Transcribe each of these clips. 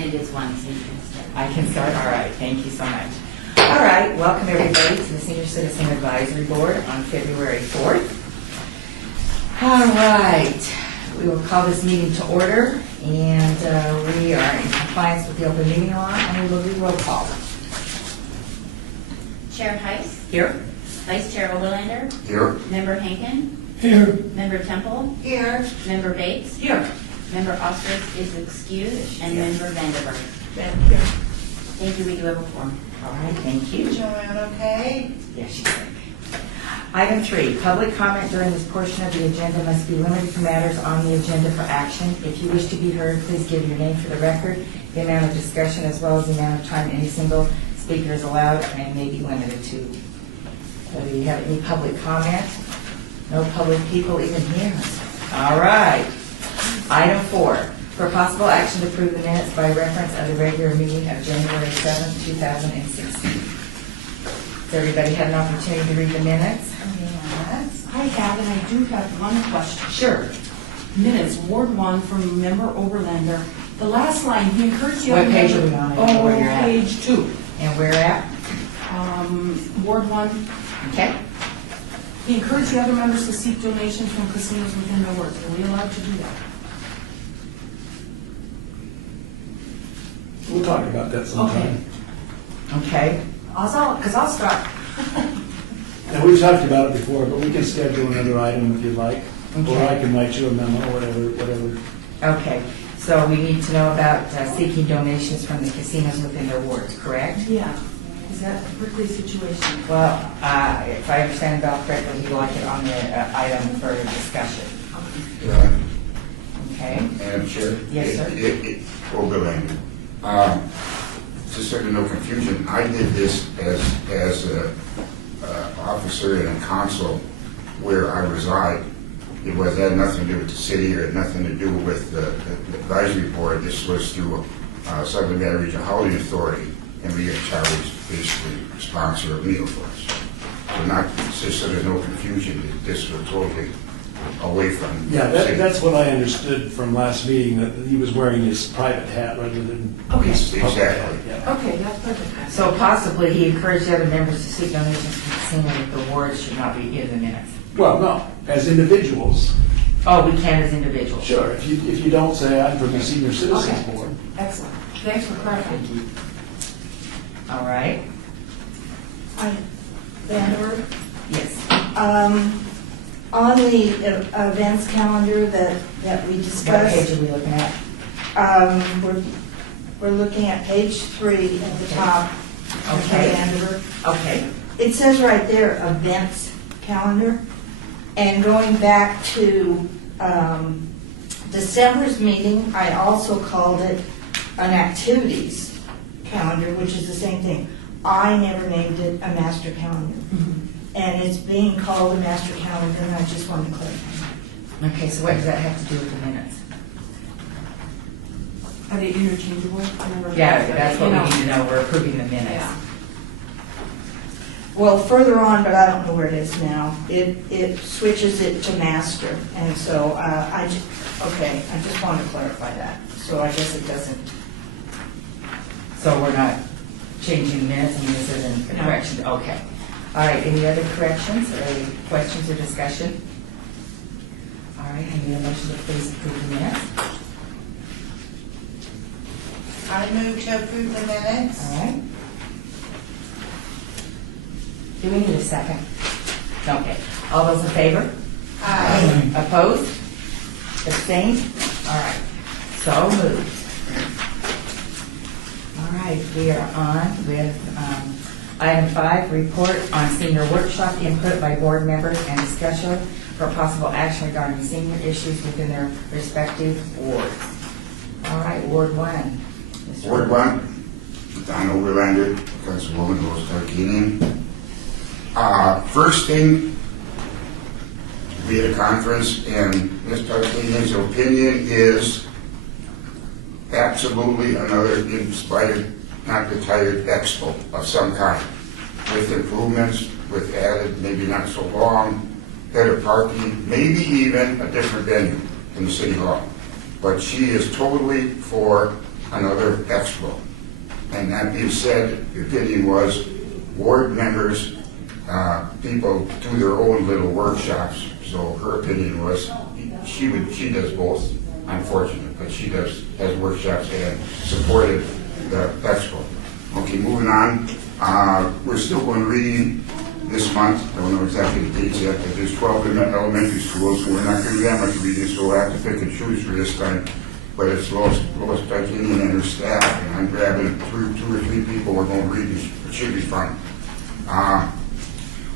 And it is one, so you can start. I can start? All right, thank you so much. All right, welcome everybody to the Senior Citizen Advisory Board on February 4th. All right, we will call this meeting to order, and we are in compliance with the open meeting law, and we will do roll call. Chair Heiss. Here. Vice Chair Overlander. Here. Member Hankin. Here. Member Temple. Here. Member Bates. Here. Member Ostrich is excused, and Member Vanderberg. Thank you. Thank you, we do have a quorum. All right, thank you. Joanne, okay? Yes, she's sick. Item 3, public comment during this portion of the agenda must be limited to matters on the agenda for action. If you wish to be heard, please give your name for the record, the amount of discussion, as well as the amount of time any single speaker is allowed and may be limited to. Do you have any public comment? No public people even here. All right. Item 4, for possible action to approve the minutes by reference of the regular meeting of January 7th, 2016. Does everybody have an opportunity to read the minutes? Yes, I have, and I do have one question. Sure. Minutes, Ward 1 from Member Overlander. The last line, he encouraged the What other page member- are we on? I don't know where you're at. Page 2. And where at? Ward 1, Okay. he encouraged the other members to seek donations from casinos within their wards. Are we allowed to do that? We'll talk about that sometime. Okay. Because I'll start. And we've talked about it before, but we can schedule another item if you'd like. Or Okay. I can write you a memo, whatever. Okay. So we need to know about seeking donations from the casinos within their wards, correct? Yeah. Is that a prickly situation? Well, if I understand Val correctly, he'd like it on the item for discussion. Okay. Madam Chair? Yes, sir. Overlander. Just so there's no confusion, I did this as a officer and a council where I reside. It had nothing to do with the city or had nothing to do with the advisory board. This was through Southern Nevada Regional Housing Authority, and we get charged basically sponsor a meal for us. So not just so there's no confusion, this was totally away from Yeah, the city. that's what I understood from last meeting, that he was wearing his private hat rather than Okay. his public hat. Exactly. Yeah. Okay, that's perfect. So possibly he encouraged the other members to seek donations from the casino if the wards should not be in the minutes. Well, no, as individuals, Oh, we can as individuals. sure. If you don't say I'm from the Senior Citizens Okay. Board. Excellent. Thanks for clarifying. All right. Hi, Vanderwerf. Yes. On the events calendar that we What discussed, page are we looking at? we're looking at page 3 at the top. Okay. Vanderwerf. Okay. It says right there, events calendar. And going back to December's meeting, I also called it an activities calendar, which is the same thing. I never named it a master calendar. And it's being called a master calendar, and I just wanted to clarify. Okay, so what does that have to do with the minutes? Are they interchangeable? Yeah, that's what we need to know. We're approving the minutes. Yeah. Well, further on, but I don't know where it is now, it switches it to master. And so I just wanted to clarify that. So I guess it doesn't. So we're not changing the minutes, I mean, this isn't a No. correction? Okay. All right, any other corrections or any questions or discussion? All right, I need a motion to please approve the minutes. I move to approve the minutes. All right. Do we need a second? Okay. All those in favor? Aye. Opposed? Abstained? All right. So moved. All right, we are on with item 5, report on senior workshop input by board members and discussion for possible action regarding senior issues within their respective wards. All right, Ward 1. Mr. Ward 1, Don Overlander, Councilwoman Rose Tarkanian. First thing, we had a conference, and Ms. Tarkanian's opinion is absolutely another inspired, not retired expo of some kind, with improvements, with added, maybe not so long, better parking, maybe even a different venue than the city hall. But she is totally for another expo. And that being said, the opinion was ward members, people do their own little workshops. So her opinion was she does both, unfortunately, but she has workshops and supported the expo. Okay, moving on. We're still going reading this month. I don't know exactly the dates yet, but there's 12 elementary schools, so we're not going to do that much reading, so we'll have to pick and choose for this time. But it's Lois Titanian and her staff, and I'm grabbing two or three people we're going to read. It should be fun.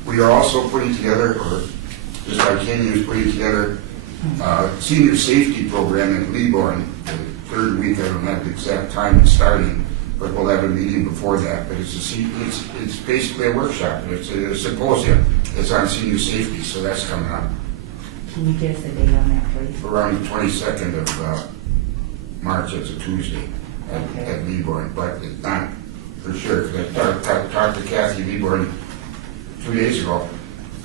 We are also putting together, or just like Kenny is putting together, senior safety program in Leaborn. The third week, I don't have the exact time it's starting, but we'll have a meeting before that. But it's basically a workshop. It's a symposium. It's on senior safety, so that's coming up Can you give us the date on that, please? around the 22nd of March. It's a Tuesday at Leaborn, but it's not for sure. Because I talked to Kathy Leaborn 2 days ago.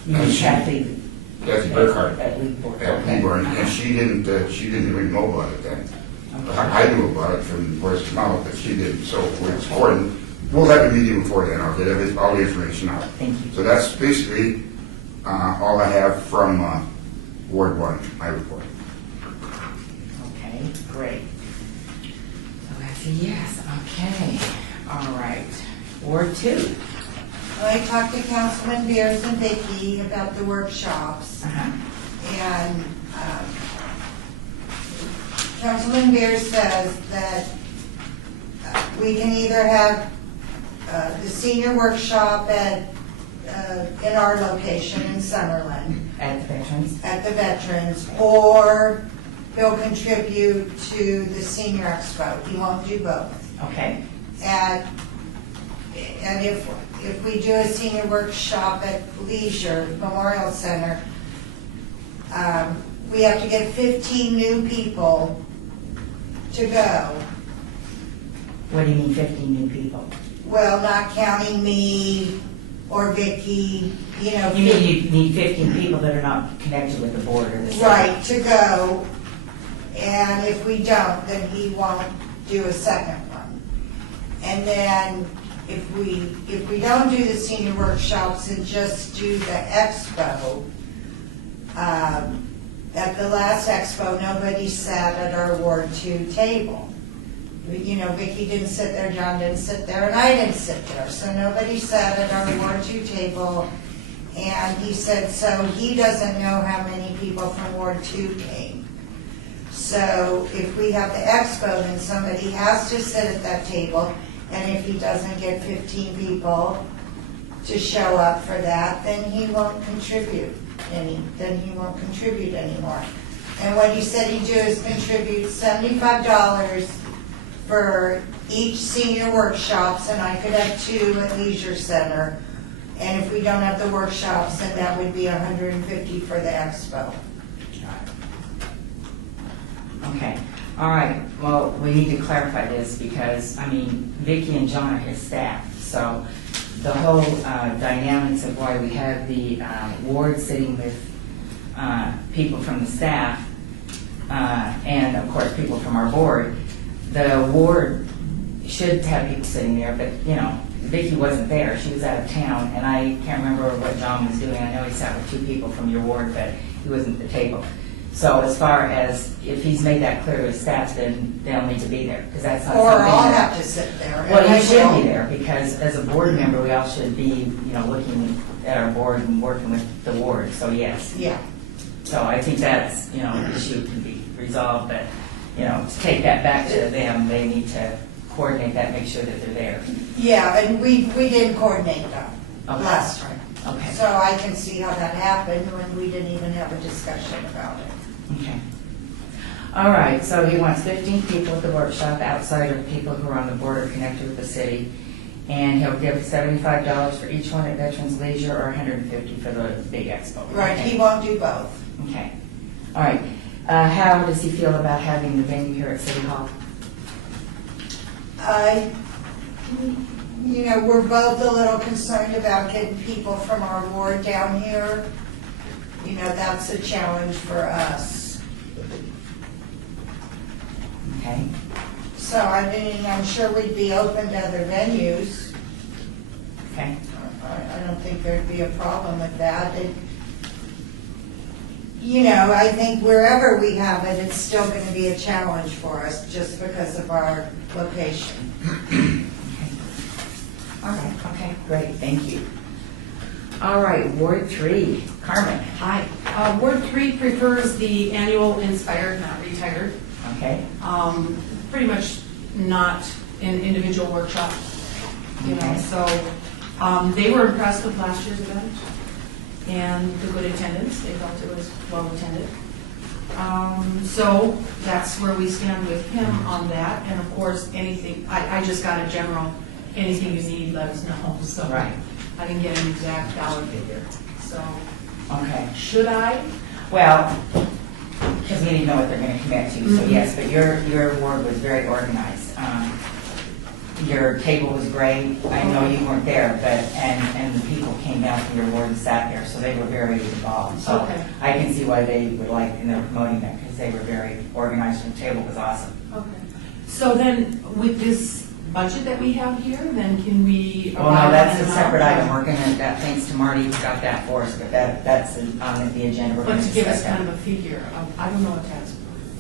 You mean Kathy? Kathy Burkhardt At Leaborn. at Leaborn, and she didn't even know about it then. I knew about it from word of mouth, but she didn't. So it's important. We'll have a meeting before then. I'll get all the information out. Thank you. So that's basically all I have from Ward 1, my report. Okay, great. So that's a yes. Okay. All right. Ward 2. I talked to Councilman Beers and Vicki about the workshops, and Councilman Beers says that we can either have the senior workshop in our location in Summerlin At the Veterans. at the Veterans, or he'll contribute to the Senior Expo. He won't do both. Okay. And if we do a senior workshop at Leisure Memorial Center, we have to get 15 new people to go. What do you mean 15 new people? Well, not counting me or Vicki, you know. You mean you need 15 people that are not connected with the board or the city? Right, to go. And if we don't, then he won't do a second one. And then if we don't do the senior workshops and just do the expo, at the last expo, nobody sat at our Ward 2 table. You know, Vicki didn't sit there, John didn't sit there, and I didn't sit there. So nobody sat at our Ward 2 table. And he said, so he doesn't know how many people from Ward 2 came. So if we have the expo, then somebody has to sit at that table. And if he doesn't get 15 people to show up for that, then he won't contribute anymore. And what he said he'd do is contribute $75 for each senior workshops, and I could have 2 at Leisure Center. And if we don't have the workshops, then that would be $150 for the expo. Okay. All right. Well, we need to clarify this because, I mean, Vicki and John are his staff. So the whole dynamics of why we have the ward sitting with people from the staff and, of course, people from our board, the ward should have people sitting there, but, you know, Vicki wasn't there. She was out of town, and I can't remember what John was doing. I know he sat with 2 people from your ward, but he wasn't at the table. So as far as if he's made that clear to his staff, then they'll need to be there, because that's not Or something I'll that- have to sit there. Well, and I you should will. be there, because as a board member, we all should be, you know, looking at our board and working with the ward, so yes. Yeah. So I think that's, you know, an issue can be resolved, but, you know, to take that back to them, they need to coordinate that, make sure that they're there. Yeah, and we didn't coordinate that Okay. last time. Okay. So I can see how that happened when we didn't even have a discussion about it. Okay. All right, so he wants 15 people at the workshop outside of people who are on the board or connected with the city. And he'll give $75 for each one at Veterans Leisure or $150 for the big expo. Right, Okay. he won't do both. Okay. All right. How does he feel about having the venue here at City Hall? You know, we're both a little concerned about getting people from our ward down here. You know, that's a challenge for us. Okay. So, I mean, I'm sure we'd be open to other venues. Okay. I don't think there'd be a problem with that. You know, I think wherever we have it, it's still going to be a challenge for us just because of our location. All right, okay, great, thank you. All right, Ward 3, Carmen, Hi. Ward 3 prefers the annual Inspired, not retired. okay? Pretty much not an individual workshop, you know, Okay. so they were impressed with last year's event and the good attendance. They felt it was well attended. So that's where we stand with him on that. And of course, anything, I just got a general, anything you need, let us know. So Right. I didn't get an exact dollar figure. So Okay, should I? well, because we didn't know what they're going to commit to, so Mhm. yes, but your ward was very organized. Your table was great, I know you weren't there, but, and the people came down from your ward and sat there, so they were very involved. So Okay. I can see why they would like, and they're promoting that, because they were very organized, and the table was awesome. Okay. So then, with this budget that we have here, then can we? Well, no, arrive that's at a an separate amount? item, we're gonna, that, thanks to Marty, who got that for us, but that's on the agenda, we're But gonna to give us discuss kind that. of a figure, I don't know what that's.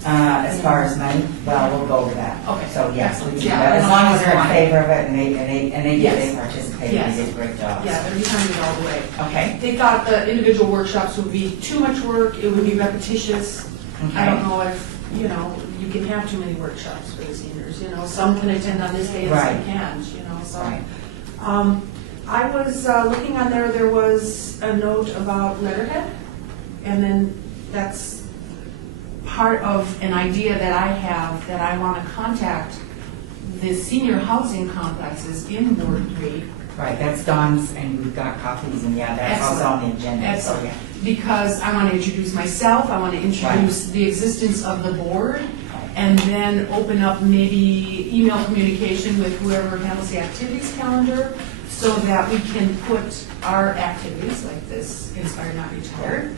As far as money, well, we'll go over that. Okay. So, yes, we can do Yeah, that, as long as they're in fine. favor of it, and they Yes. participated, Yes. they did a great job. Yeah, they're behind it all the way. Okay, They thought the individual workshops would be too much work, it would be repetitious. I don't okay, know if, you know, you can have too many workshops for the seniors, you know, some can attend on this day and some Right. can't, you know, so. right, I was looking on there was a note about letterhead, and then that's part of an idea that I have, that I want to contact the senior housing complexes in Ward 3. right, that's Don's, and we've got copies, and yeah, that's also on the agenda, so, Excellent. yeah. Because I want to introduce myself, I want to introduce the existence of the board, and then open up maybe email communication with whoever handles the activities calendar, so that we can put our activities, like this Inspired Not Retired,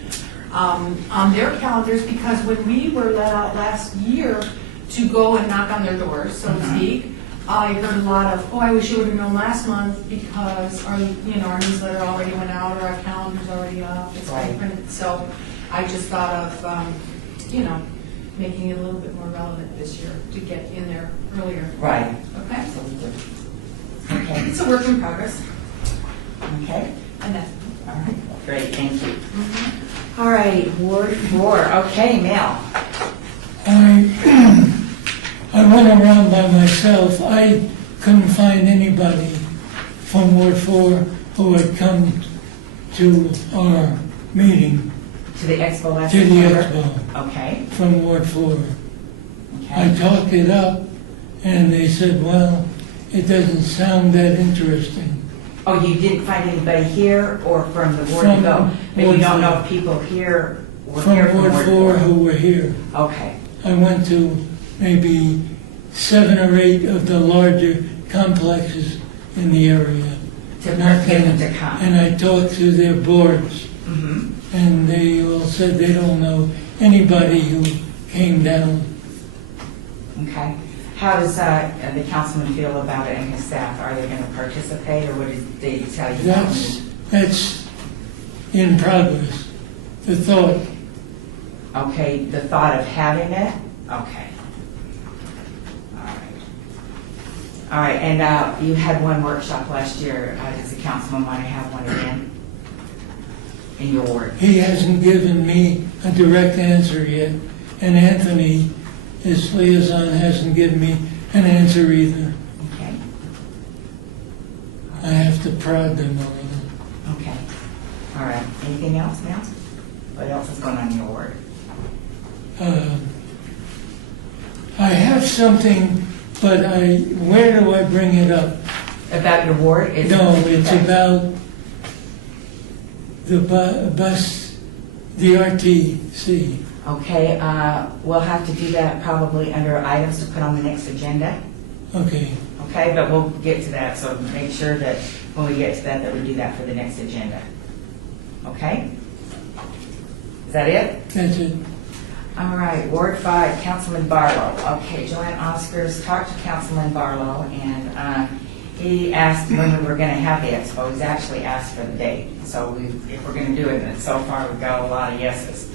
on their calendars, because when we were let out last year to go and knock on their doors, so to speak, I heard a lot of, oh, I wish you would have known last month, because our newsletter already went out, or our calendar's already up, it's already Right. printed. So I just thought of, making it a little bit more relevant this year, to get in there earlier. Right, Okay? so we did. Okay, It's a work in progress, okay, and that's. all right, great, thank you. All right, Ward 4, okay, Mel. I went around by myself. I couldn't find anybody from Ward 4 who had come to our meeting, To the expo last to the September? expo, Okay, from Ward 4. I okay, talked it up, and they said, well, it doesn't sound that interesting. oh, you didn't find anybody here or from the ward to From go? But you Ward don't know 4. if people here were From here from Ward 4 who were here. Okay, I went to maybe 7 or 8 of the larger complexes in the area. to get them to come. And I talked to their boards, Mhm. and they all said they don't know anybody who came down. Okay. How does the councilman feel about it and his staff? Are they going to participate, or what did they tell you? That's in progress, the thought. Okay, the thought of having it? Okay. All right. All right, and you had one workshop last year. Does the councilman want to have one again in your ward? He hasn't given me a direct answer yet, and Anthony, his liaison, hasn't given me an answer either. Okay. I have to prod them a little. Okay. All right. Anything else, Mel? What else is going on in your ward? I have something, but where do I bring it up? About your ward? No, it's about the bus, the RTC. Okay, we'll have to do that probably under items to put on the next agenda. Okay, Okay, but we'll get to that, so make sure that when we get to that we do that for the next agenda. Okay? Is that it? that's it. All right, Ward 5, Councilman Barlow. Okay, Joanne Oscars talked to Councilman Barlow, and he asked when we were going to have the expo. He's actually asked for the date. So if we're going to do it, and so far we've got a lot of yeses.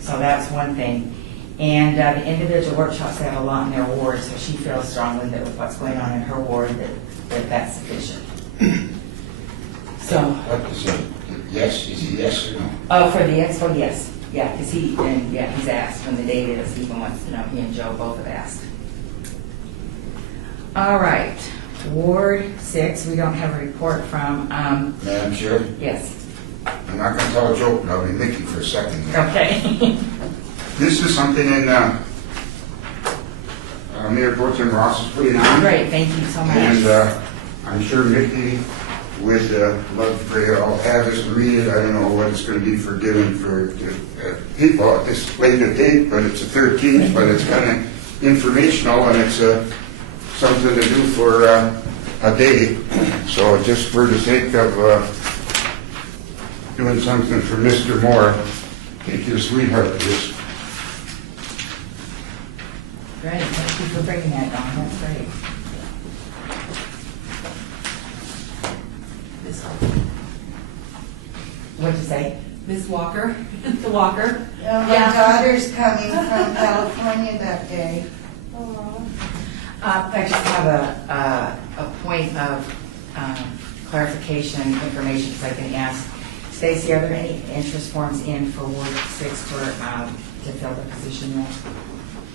So that's one thing. And the individual workshops have a lot in their ward, so she feels strongly that with what's going on in her ward, that that's sufficient. So, What is it? Yes, is it yes or no? oh, for the expo, yes. Yeah, because he's asked when the date is. He even wants to know. He and Joe both have asked. All right, Ward 6, we don't have a report from, Madam Chair, yes. I'm not going to tell a joke, but I'll be Mickey for a second. Okay. This is something in Mayor Pro Tem Ross is putting on. Great, thank you so much. And I'm sure Mickey would love for you all to have this and read it. I don't know what it's going to be for giving for people at this late a date, but it's the 13th, but it's kind of informational, and it's something to do for a day. So just for the sake of doing something for Mr. Moore, take your sweetheart this. Great, thank you for bringing that, Dawn, that's great. What'd you say? Ms. Walker, the Walker. My daughter's coming from California that day. I just have a point of clarification, information, because I can ask. Stacy, are there any interest forms in for Ward 6 to fill the position yet?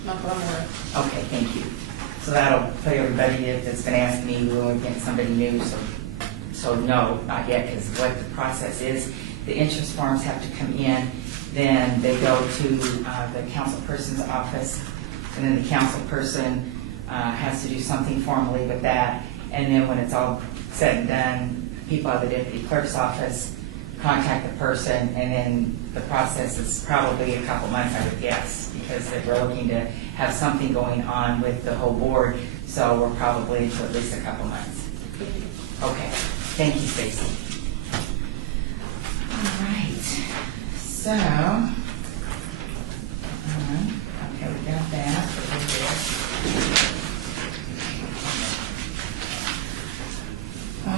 Not that I'm aware of. Okay, thank you. So that'll put everybody that's been asking me, will we get somebody new? So no, not yet, because what the process is, the interest forms have to come in, then they go to the council person's office, and then the council person has to do something formally with that, and then when it's all said and done, people at the deputy clerk's office contact the person, and then the process is probably a couple months, I would guess, because we're looking to have something going on with the whole board, so we're probably into at least a couple months. Okay, thank you, Stacy. All right, so, okay, we got that.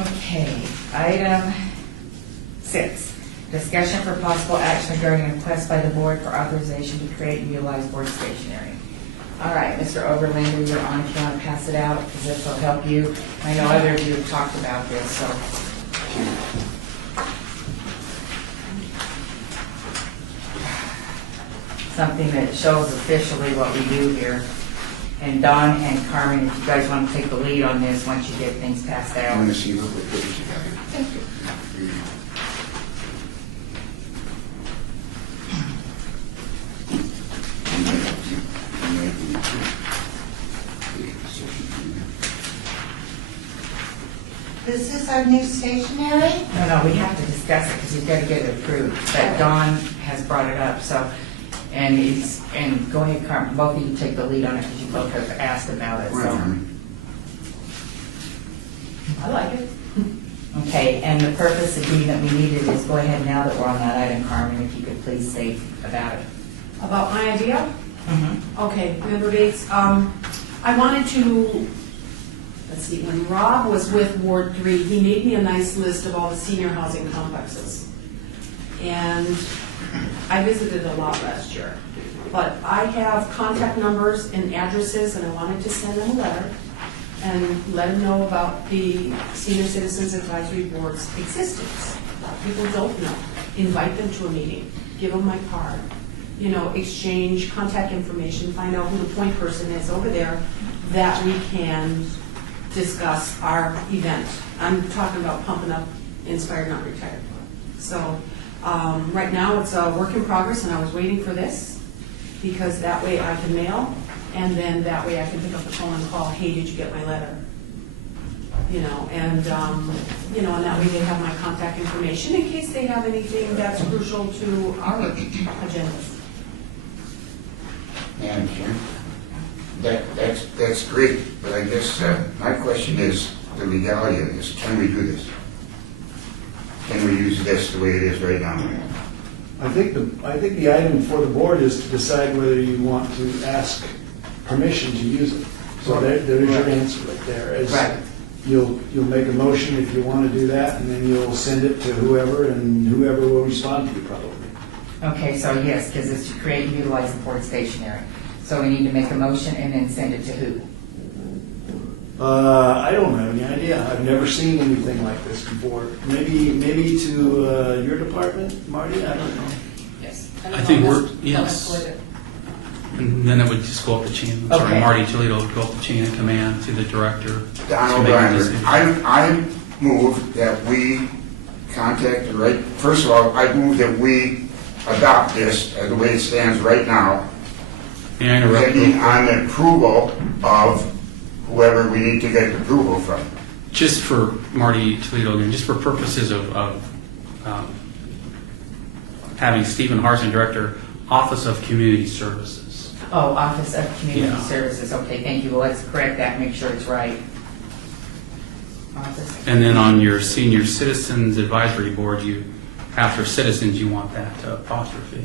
Okay, item 6, discussion for possible action regarding a request by the board for authorization to create and utilize board stationery. All right, Mr. Overlander, you're on if you want to pass it out, because this will help you. I know others of you have talked about this, so. Something that shows officially what we do here. And Don and Carmen, if you guys want to take the lead on this once you get things passed I'm out. going to see what we're putting together. Thank you. Is this our new stationery? No, we have to discuss it because we've got to get it approved. But Don has brought it up, so, and go ahead, Carmen, both of you take the lead on it because you both have asked about it, so. I like it. Okay, and the purpose of being that we need it is, go ahead now that we're on that item, Carmen, if you could please say about it. About my idea? Okay, Member Bates, I wanted to, let's see, when Rob was with Ward 3, he made me a nice list of all the senior housing complexes. And I visited a lot last year. But I have contact numbers and addresses, and I wanted to send them a letter and let them know about the Senior Citizens Advisory Board's existence. A lot of people don't know. Invite them to a meeting, give them my card, exchange contact information, find out who the point person is over there, that we can discuss our event. I'm talking about pumping up Inspired Not Retired. So right now it's a work in progress, and I was waiting for this because that way I can mail, and then that way I can pick up the phone and call, hey, did you get my letter? And that way they have my contact information in case they have anything that's crucial to our agendas. Madam Chair, that's great, but I guess my question is, the legality of this, can we do this? Can we use this the way it is right now? I think the item for the board is to decide whether you want to ask permission to use it. So there is your answer right there. Is Right. You'll make a motion if you want to do that, and then you'll send it to whoever, and whoever will respond to you probably. Okay, so yes, because it's to create and utilize the board stationery. So we need to make a motion and then send it to who? I don't have any idea. I've never seen anything like this before. Maybe to your department, Marty? I don't know. Yes. I think yes. And then it would just go up the chain. Okay. Sorry, Marty Toledo would go up the chain of command to the director. Don to make a O'Brien, decision. I move that we contact the right, first of all, I move that we adopt this as the way it stands right now, May I interrupt? pending on the approval of whoever we need to get approval from. Just for Marty Toledo again, just for purposes of having Stephen Harson, Director, Office of Community Services. Oh, Office of Community Yeah. Services. Okay, thank you. Well, let's correct that, make sure it's right. Office. And then on your Senior Citizens Advisory Board, after citizens, you want that apostrophe.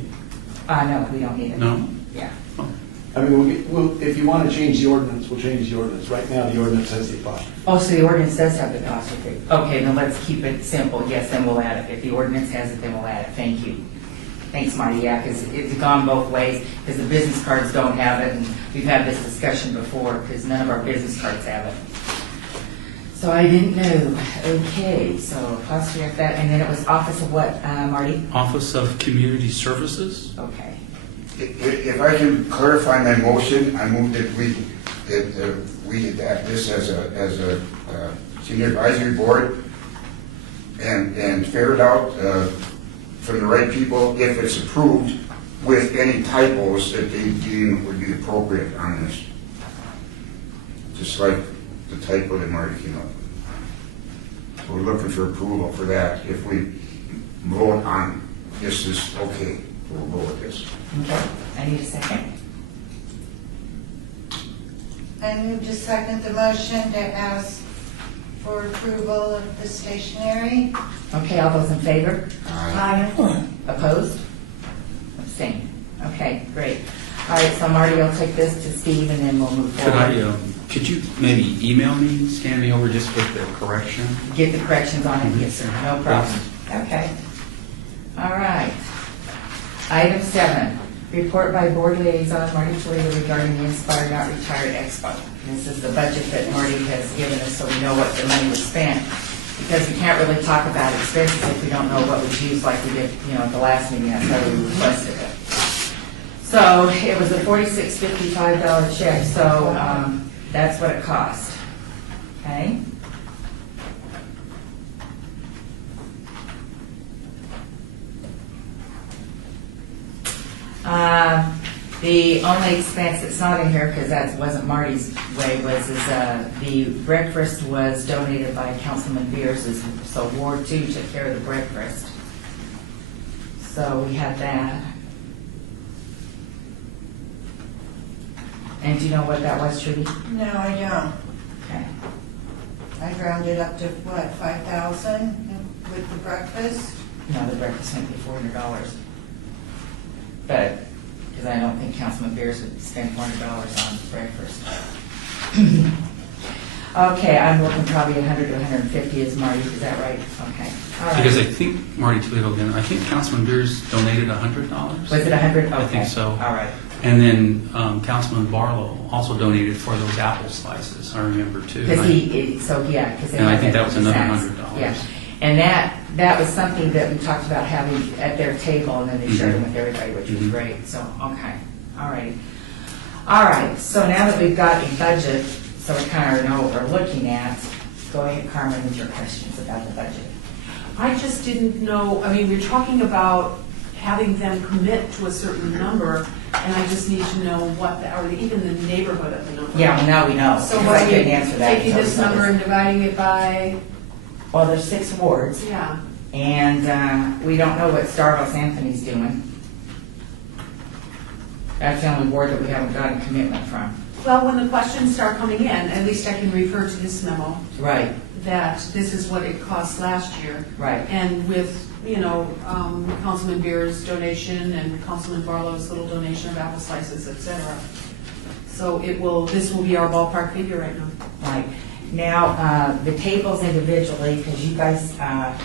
No, we don't need it. No? Yeah. I mean, if you want to change the ordinance, we'll change the ordinance. Right now, the ordinance has the apostrophe. Oh, so the ordinance does have the apostrophe. Okay, then let's keep it simple. Yes, then we'll add it. If the ordinance has it, then we'll add it. Thank you. Thanks, Marty. Yeah, because it's gone both ways, because the business cards don't have it, and we've had this discussion before, because none of our business cards have it. So I didn't know. Okay, so apostrophe after that, and then it was Office of what, Marty? Office of Community Services? Okay. If I can clarify my motion, I move that we adapt this as a senior advisory board and ferret out from the right people if it's approved with any typos that they deem would be appropriate on this. Just like the typo that Marty came up with. So we're looking for approval for that. If we vote on this is okay, we'll go with this. Okay, I need a second. I move to second the motion to ask for approval of the stationery. Okay, all those in favor? Aye. Opposed? Abstain. Okay, great. All right, so Marty will take this to Steve and then we'll move forward. Could you maybe email me, scan me over just with the correction? Get the corrections on it, yes, sir, no problem. Okay. All right. Item 7, report by board liaison Marty Toledo regarding the Inspired Not Retired Expo. This is the budget that Marty has given us so we know what the money was spent. Because we can't really talk about expenses if we don't know what was used like we did, at the last meeting, that's how we requested it. So it was a $46.55 check, so that's what it cost. Okay? The only expense that's not in here, because that wasn't Marty's way, the breakfast was donated by Councilman Beers, so Ward 2 took care of the breakfast. So we had that. And do you know what that was, Trudy? No, I don't. Okay. I rounded up to, what, 5,000 with the breakfast? No, the breakfast might be $400. But, because I don't think Councilman Beers would spend $400 on breakfast. Okay, I'm looking probably 100 to 150 is Marty, is that right? Okay, all right. Because I think, Marty Toledo again, I think Councilman Beers donated $100. Was it 100? Okay. I think so. All right. And then Councilman Barlow also donated for those apple slices, I remember too. Because because And I think that was another $100. Yeah, and that was something that we talked about having at their table, and then they shared them with everybody, which was great, so, okay, all right. All right, so now that we've got a budget, so we kind of know what we're looking at, go ahead, Carmen, with your questions about the budget. I just didn't know, we're talking about having them commit to a certain number, and I just need to know or even the neighborhood of the number. Yeah, well, now we know, So because what I are couldn't we answer that. taking this number and dividing it by, Well, there's 6 wards, yeah, and we don't know what Starbucks Anthony's doing. That's the only ward that we haven't gotten commitment from. Well, when the questions start coming in, at least I can refer to this memo, Right, that this is what it cost last year. right. And with, Councilman Beer's donation and Councilman Barlow's little donation of apple slices, et cetera. So this will be our ballpark figure right now. Right. Now, the tables individually, because you guys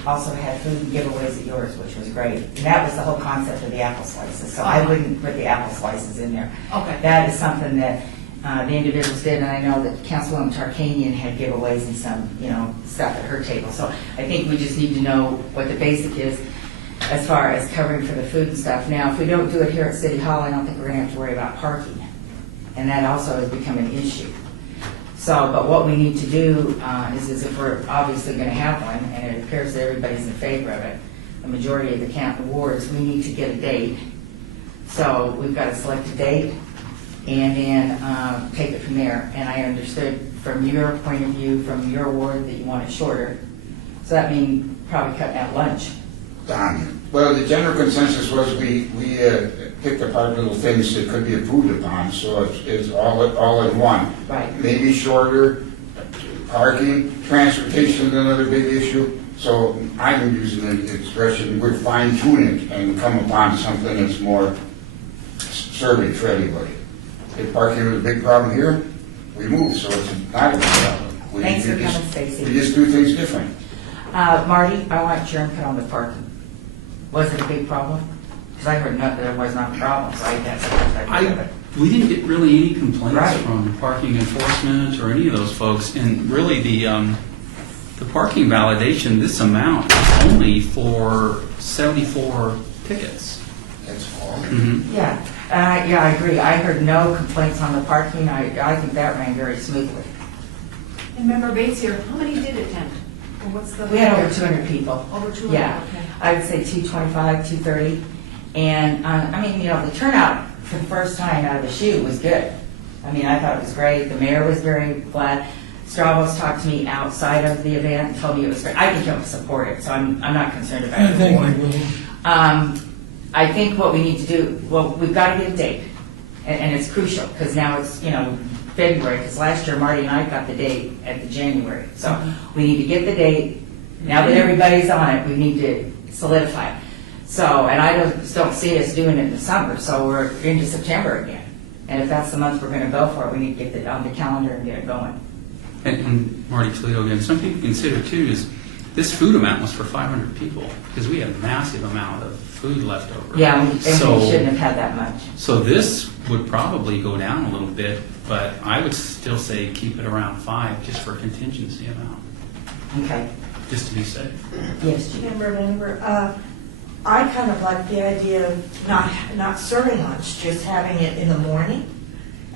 also had food and giveaways at yours, which was great. And that was the whole concept of the apple slices, so I wouldn't put the apple slices in there. Okay. That is something that the individuals did, and I know that Councilwoman Tarkanian had giveaways and some, stuff at her table. So I think we just need to know what the basic is as far as covering for the food and stuff. Now, if we don't do it here at City Hall, I don't think we're gonna have to worry about parking. And that also has become an issue. So, but what we need to do is if we're obviously going to have one, and it appears that everybody's in favor of it, the majority of the county wards, we need to get a date. So we've got to select a date and then take it from there. And I understood from your point of view, from your ward, that you want it shorter. So that means probably cutting out lunch. Done. Well, the general consensus was we picked apart little things that could be improved upon, so it's all in one. Right. Maybe shorter, parking, transportation is another big issue. So I'm using the expression, we're fine tuning and come upon something that's more serving for everybody. If parking was a big problem here, we move, so it's not a big problem. Thanks for coming, Stacy. We just do things different. Marty, I want your input on the parking. Was it a big problem? Because I heard that there was not a problem, so I guess We didn't get really any complaints Right. from parking enforcement or any of those folks, and really the parking validation, this amount is only for 74 tickets. That's all. Yeah, I agree. I heard no complaints on the parking. I think that ran very smoothly. And Member Bates here, how many did attend? Or what's the? We had over 200 people. Over 200, Yeah, okay. I would say 225, 230. And, the turnout for the first time out of the chute was good. I thought it was great. The mayor was very glad. Stravos talked to me outside of the event and told me it was great. I think he'll support it, so I'm not concerned about I it. think we will. I think what we need to do, we've got to get a date, and it's crucial, because now it's, February, because last year Marty and I got the date at the January. So we need to get the date. Now that everybody's on it, we need to solidify it. So, and I just don't see us doing it in the summer, so we're into September again. And if that's the month we're going to go for it, we need to get it on the calendar and get it going. And Marty Toledo again, some people consider too is this food amount was for 500 people because we had a massive amount of food left over. Yeah, and we So- shouldn't have had that much. So this would probably go down a little bit, but I would still say keep it around 5 just for contingency amount, Okay. just to be safe. Yes, Judy. Member, I kind of like the idea of not serving lunch, just having it in the morning,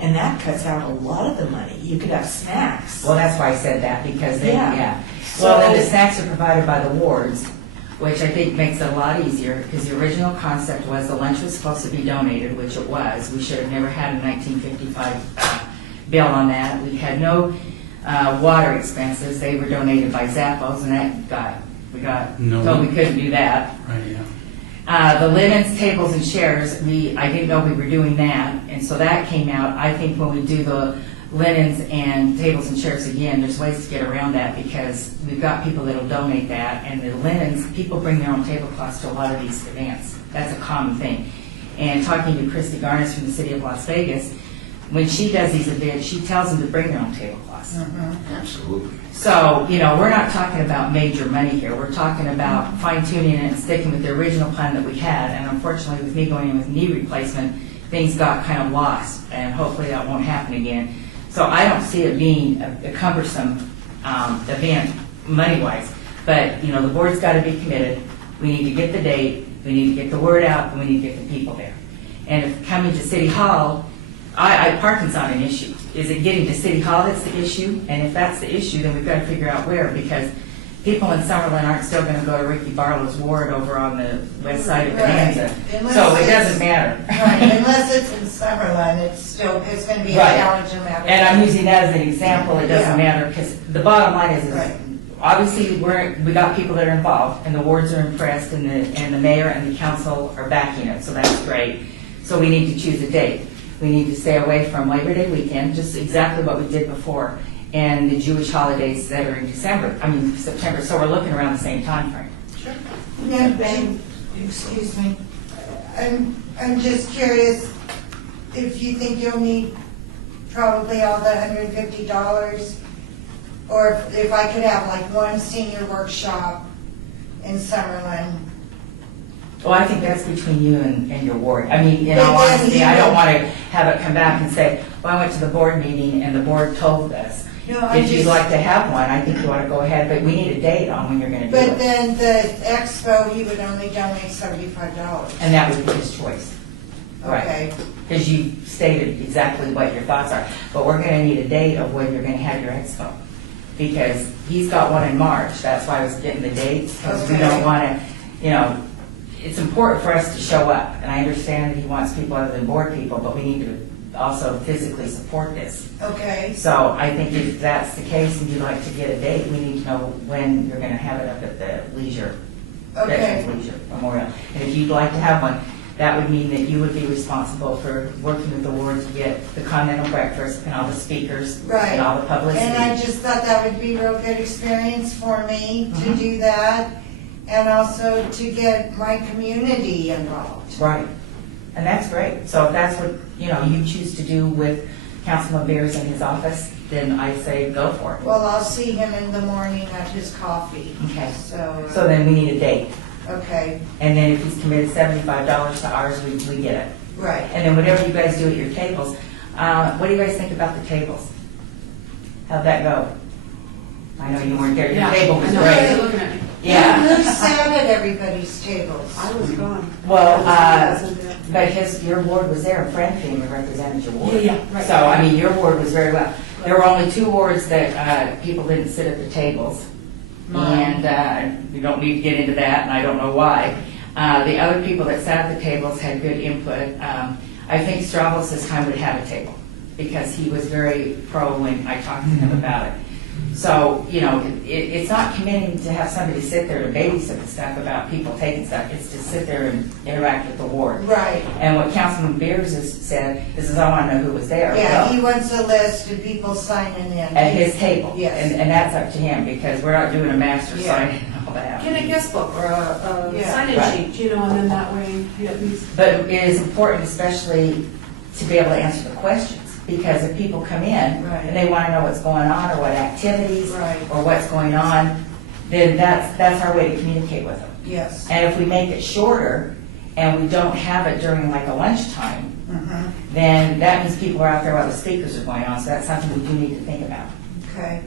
and that cuts out a lot of the money. You could have snacks. Well, that's why I said that, because they, Yeah. yeah. Well, then the So- snacks are provided by the wards, which I think makes it a lot easier, because the original concept was the lunch was supposed to be donated, which it was. We should have never had a 1955 bill on that. We had no water expenses. They were donated by Zappos, and we got No. told we couldn't do that. Right, yeah. The linens, tables, and chairs, I didn't know we were doing that, and so that came out. I think when we do the linens and tables and chairs again, there's ways to get around that, because we've got people that'll donate that, and the linens, people bring their own tablecloths to a lot of these events. That's a common thing. And talking to Christy Garnis from the city of Las Vegas, when she does these events, she tells them to bring their own tablecloths. Absolutely. So, we're not talking about major money here. We're talking about fine tuning it and sticking with the original plan that we had. And unfortunately, with me going in with knee replacement, things got kind of lost, and hopefully that won't happen again. So I don't see it being a cumbersome event money-wise. But, the board's got to be committed. We need to get the date, we need to get the word out, and we need to get the people there. And if coming to City Hall, parking's not an issue. Is it getting to City Hall that's the issue? And if that's the issue, then we've got to figure out where, because people in Summerlin aren't still going to go to Ricky Barlow's ward over on the west side of Bonanza. Unless So it it's- doesn't matter. Right, unless it's in Summerlin, it's going to be a Right. challenge no matter. And I'm using that as an example. It doesn't Yeah. matter, because the bottom line is Right. obviously we got people that are involved, and the wards are impressed, and the mayor and the council are backing it, so that's great. So we need to choose a date. We need to stay away from Labor Day weekend, just exactly what we did before, and the Jewish holidays that are in September. So we're looking around the same time frame. Sure. And, excuse me, I'm just curious if you think you'll need probably all the $150, or if I could have like one senior workshop in Summerlin. Well, I think that's between you and your ward. I mean, in But all then honesty, you I don't know- want to have it come back and say, well, I went to the board meeting and the board told us. No, I If you'd just- like to have one, I think you ought to go ahead, but we need a date on when you're going to do But it. then the expo, he would only donate $75. And that would be his choice. Right. Okay, Because you stated exactly what your thoughts are. But we're going to need a date of when you're going to have your expo. Because he's got one in March. That's why I was getting the dates. Because we Okay. don't want to, it's important for us to show up. And I understand that he wants people other than board people, but we need to also physically support this. okay. So I think if that's the case and you'd like to get a date, we need to know when you're going to have it up at the Leisure, Okay. Veterans Leisure Memorial. And if you'd like to have one, that would mean that you would be responsible for working with the ward to get the continental breakfast and all the speakers Right. and all the publicity. And I just thought that would be a real good experience for me to Mhm. do that, and also to get my community involved. Right. And that's great. So if that's what, you choose to do with Councilman Beers in his office, then I say go for it. Well, I'll see him in the morning at his coffee. Okay. So, So then we need a date. okay, And then if he's committed $75 to ours, we get it. right. And then whatever you guys do at your tables, what do you guys think about the tables? How'd that go? I know you weren't there, your Yeah, table I was know. great. You're looking at me. Yeah, Who sat at everybody's tables? I was gone. well, I wasn't there. but your ward was there, a friend came and represented your ward. Yeah, right. So, I mean, your ward was very well. There were only 2 wards that people didn't sit at the tables. Mine. And we don't need to get into that, and I don't know why. The other people that sat at the tables had good input. I think Stravos this time would have a table, because he was very pro when I talked to him about it. So, it's not committing to have somebody sit there and babysit the stuff about people taking stuff. It's to sit there and interact with the ward. Right. And what Councilman Beers has said is I want to know who was there. Yeah, Well, he wants a list of people signing in. at his table. Yes. And that's up to him, because we're not doing a master Yeah. sign and all that. Get a guest book or a Yeah. sign-in Right. sheet, And then that way, you at least. But it is important especially to be able to answer the questions, because if people come in Right. and they want to know what's going on or what activities Right. or what's going on, then that's our way to communicate with them. Yes. And if we make it shorter and we don't have it during like a lunchtime, Mhm. then that means people are out there while the speakers are going on, so that's something we do need to think about. Okay.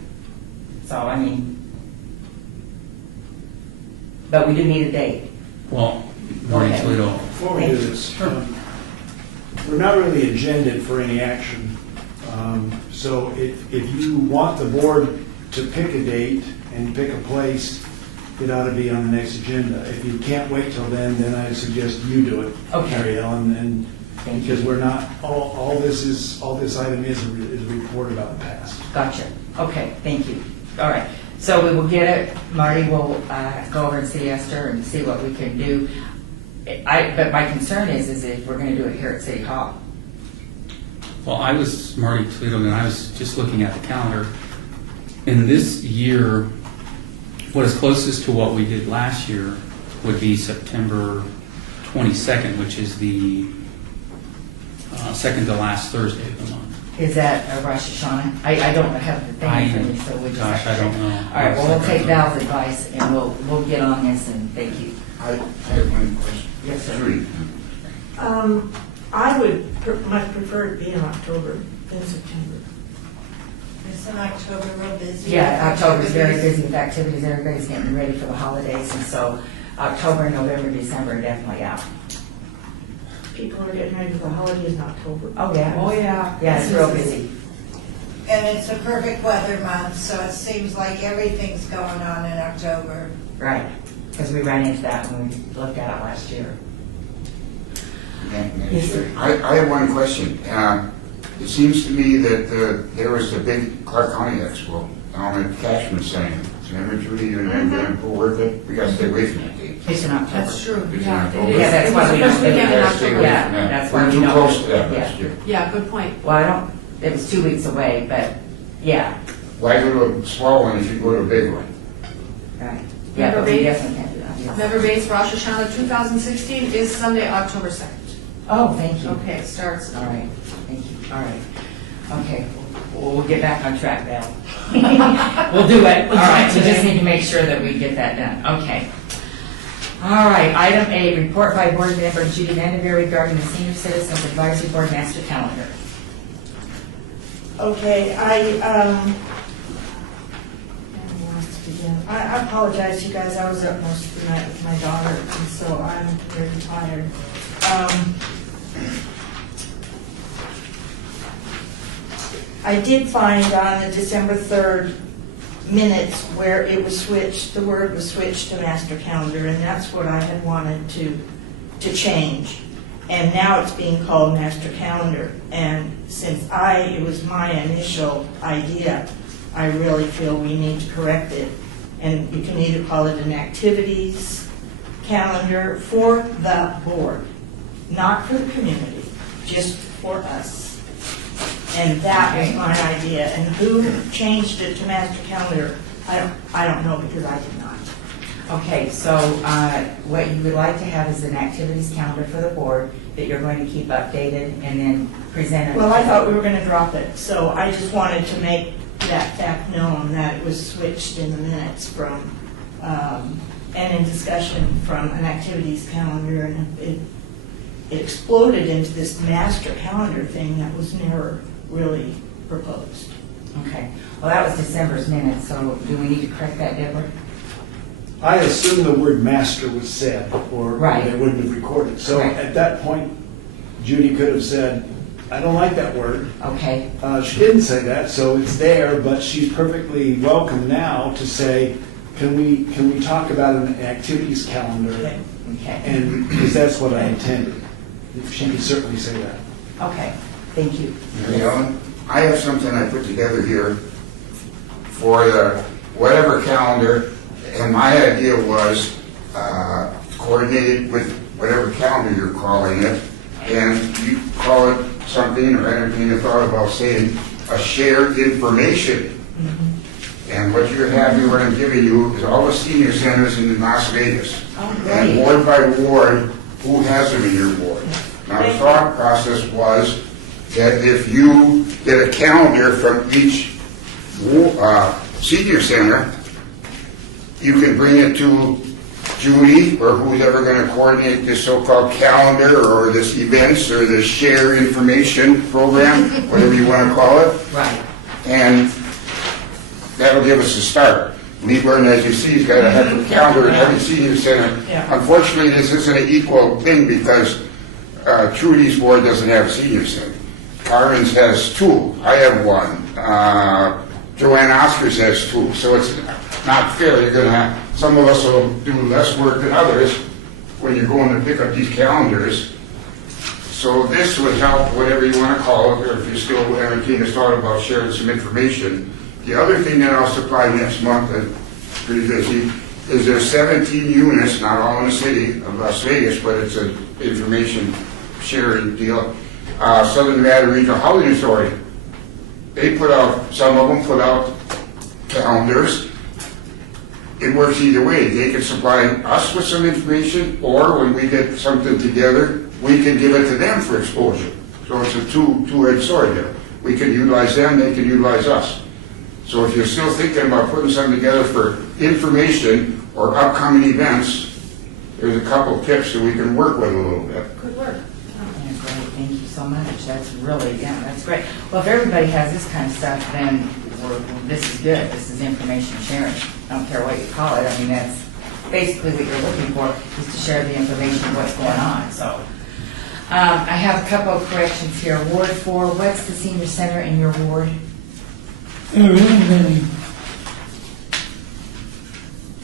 So, I mean, but we do need a date. Well, Marty Okay. Toledo, Before we do this, we're not really agended for any action. So if you want the board to pick a date and pick a place, it ought to be on the next agenda. If you can't wait till then I suggest you do it, Okay. Mary Ellen, and Thank you. because we're not, all this item is a report about the past. Gotcha. Okay, thank you. All right. So we will get it. Marty will go over and see Esther and see what we can do. But my concern is if we're going to do it here at City Hall. well, I was Marty Toledo, and I was just looking at the calendar. In this year, what is closest to what we did last year would be September 22nd, which is the second to last Thursday of the month. Is that a Rosh Hashanah? I don't have the thing in front of me, so we just Gosh, have to I don't check. know. All right, well, we'll take Val's advice and we'll get on this, and thank you. I have one question. Yes, sir. Judy, I would much prefer it be in October than September. Isn't October real busy? Yeah, October's very busy with activities. Everybody's getting ready for the holidays, and so October, November, December are definitely out. People are getting ready for the holidays in October. Oh, yeah. Oh, yeah. Yeah, it's real busy. And it's a perfect weather month, so it seems like everything's going on in October. Right, because we ran into that when we looked at it last year. Yes, sir. I have one question. It seems to me that there was a big Clark County Expo down at Cashman saying, remember Judy, you and Van Pool worked it? We gotta stay away from that date. It's in October. That's true, It's yeah. not over. it is. Yeah, that's why we It was don't the first do weekend that. in Gotta stay October. away Yeah, from that. that's why We're we too don't- close to that yeah. last year. Yeah, good point. Well, I don't, it was 2 weeks away, but, yeah, Why go to a small one if you go to a big one? right. Yeah, but we Member definitely can't do that, yes. Member Bates, Rosh Hashanah 2016 is Sunday, October 2nd. Oh, thank you. Okay, it starts. All right, thank you, all right. Okay, we'll get back on track, Val. We'll do it, all right, we just need to make sure that we get that done, okay. All right, item A, report by board member Judy Vanderveer regarding the Senior Citizens Advisory Board Master Calendar. Okay, I apologize, you guys, I was up most of the night with my daughter, and so I'm very tired. I did find on the December 3rd minutes where it was switched, the word was switched to master calendar, and that's what I had wanted to change. And now it's being called master calendar, and since it was my initial idea, I really feel we need to correct it. And you can either call it an activities calendar for the board, not for the community, just for us. And that was my idea. And who changed it to master calendar, I don't know, because I did not. Okay, so what you would like to have is an activities calendar for the board that you're going to keep updated and then present it. Well, I thought we were going to drop it, so I just wanted to make that fact known that it was switched in the minutes from, and in discussion from an activities calendar, and it exploded into this master calendar thing that was never really proposed. Okay, well, that was December's minutes, so do we need to correct that, Deborah? I assume the word master was said, or Right. they wouldn't have recorded. So Right. at that point, Judy could have said, I don't like that word. Okay, She didn't say that, so it's there, but she's perfectly welcome now to say, can we talk about an activities calendar? Okay. okay, And, because that's what I intended. She could certainly say that. okay, thank you. Mary Ellen, I have something I put together here for the whatever calendar, and my idea was coordinated with whatever calendar you're calling it, and you call it something, or entertain a thought about saying a shared information. And what you're having, what I'm giving you, is all the senior centers in Las Vegas. Oh, And great. ward by ward, who has them in your ward. Now, the thought process was that if you get a calendar from each senior center, you can bring it to Judy, or who's ever going to coordinate this so-called calendar, or this events, or this share information program, whatever you want to call it, Right, and that'll give us a start. Leeburn, as you see, has got a heck of a calendar in every senior center. Yeah. Unfortunately, this isn't an equal thing because Trudy's ward doesn't have a senior center. Carmen's has two. I have one. Joanne Oscars has two. So it's not fair. You're going to have, some of us will do less work than others when you're going to pick up these calendars. So this would help, whatever you want to call it, or if you still entertain a thought about sharing some information. The other thing that I'll supply next month, pretty busy, is there's 17 units, not all in the city of Las Vegas, but it's an information sharing deal. Southern Nevada Regional Housing Authority, they put out, some of them put out calendars. It works either way. They can supply us with some information, or when we get something together, we can give it to them for exposure. So it's a two-edged sword there. We can utilize them, they can utilize us. So if you're still thinking about putting something together for information or upcoming events, there's a couple tips that we can work with a little bit. Good work. yeah, great, thank you so much, that's really, yeah, that's great. Well, if everybody has this kind of stuff, then this is good, this is information sharing. I don't care what you call it, I mean, that's basically what you're looking for, is to share the information of what's going on, so. I have a couple of corrections here. Ward 4, what's the senior center in your ward? There isn't any.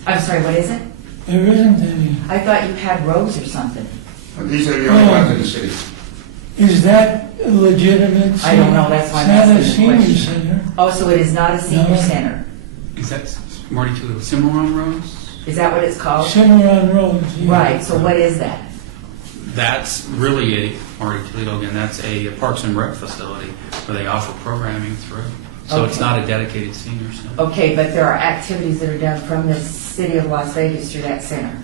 I'm sorry, what is it? There isn't any. I thought you had Rose or something. These are the only ones in the city. Is that legitimate? I don't know, that's why I'm It's not a asking the senior question. center. Oh, so it is not a senior No. center? Is that Marty Toledo, Cimarron Rose? Is that what it's called? Cimarron Road. Yeah. Right, so what is that? That's really Marty Toledo again, that's a Parks and Rec facility where they offer programming through. So it's Okay. not a dedicated senior center. Okay, but there are activities that are done from the city of Las Vegas through that center.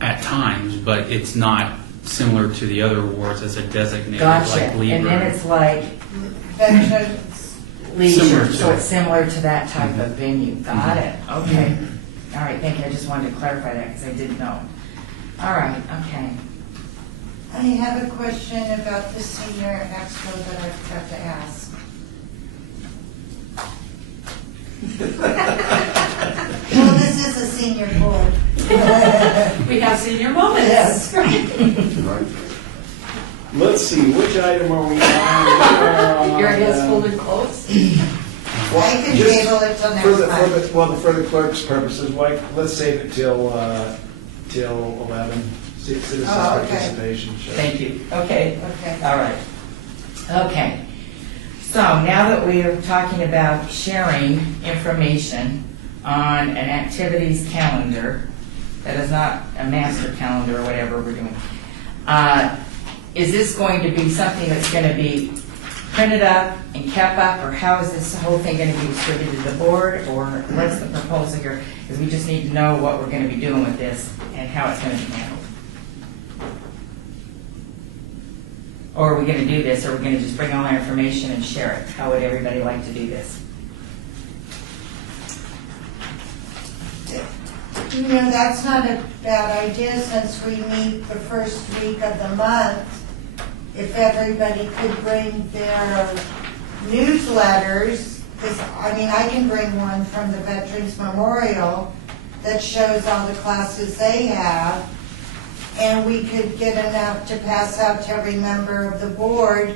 At times, but it's not similar to the other awards as a designated, Gotcha. like And Libra. then it's like Veterans, leisure, Similar to so it. it's similar to that type of venue. Got it, okay. All right, thank you, I just wanted to clarify that because I didn't know. All right, okay. I have a question about the senior expo that I forgot to ask. Well, this is a senior board. We have senior moments. Yes. Right? Let's see, which item are we on? Your hands folded close. I can Just table it till For next the, time. well, for the clerk's purposes, like, let's save it till 11, citizens Oh, okay. participation. Sure. Thank you, okay. Okay. All right. Okay. So now that we are talking about sharing information on an activities calendar, that is not a master calendar or whatever we're doing, is this going to be something that's going to be printed up and kept up, or how is this whole thing going to be distributed to the board, or what's the proposal here? Because we just need to know what we're going to be doing with this and how it's going to be handled. Or are we going to do this, or are we going to just bring all our information and share it? How would everybody like to do this? You know, that's not a bad idea since we meet the first week of the month. If everybody could bring their newsletters, because, I mean, I can bring one from the Veterans Memorial that shows all the classes they have, and we could get enough to pass out to every member of the board.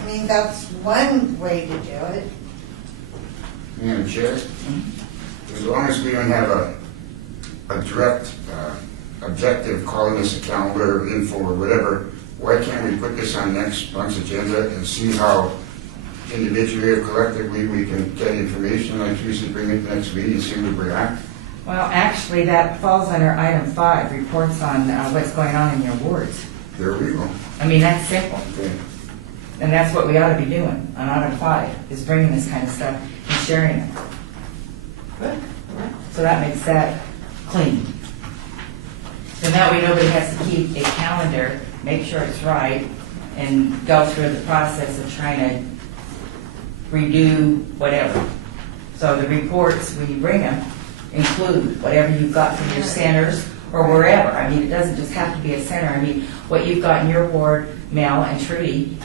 I mean, that's one way to do it. Madam Chair, as long as we don't have a direct objective calling this a calendar, info, or whatever, why can't we put this on next month's agenda and see how individually or collectively we can get information, like usually bring it next week and see where we're at? Well, actually, that falls under item 5, reports on what's going on in your wards. There we go. I mean, that's simple. Okay. And that's what we ought to be doing on item 5, is bringing this kind of stuff and sharing it. Good. So that makes that clean. So that way nobody has to keep a calendar, make sure it's right, and go through the process of trying to redo whatever. So the reports, when you bring them, include whatever you've got from your centers or wherever. I mean, it doesn't just have to be a center. I mean, what you've got in your ward, Mel and Trudy,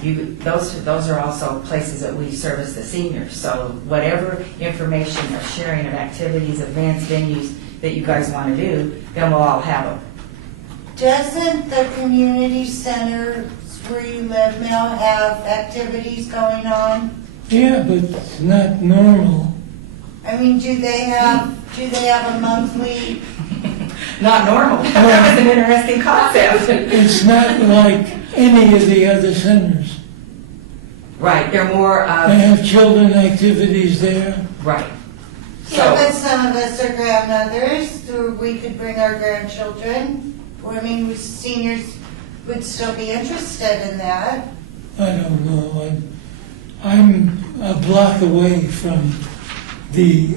those are also places that we service the seniors. So whatever information or sharing of activities, events, venues that you guys want to do, then we'll all have them. Doesn't the community center where you live now have activities going on? Yeah, but it's not normal. I mean, do they have a monthly? Not normal. That was an interesting concept. It's not like any of the other centers. Right, they're more They have children activities there. right. Yeah, but So, some of us are grandmothers, or we could bring our grandchildren. Or, I mean, seniors would still be interested in that. I don't know. I'm a block away from the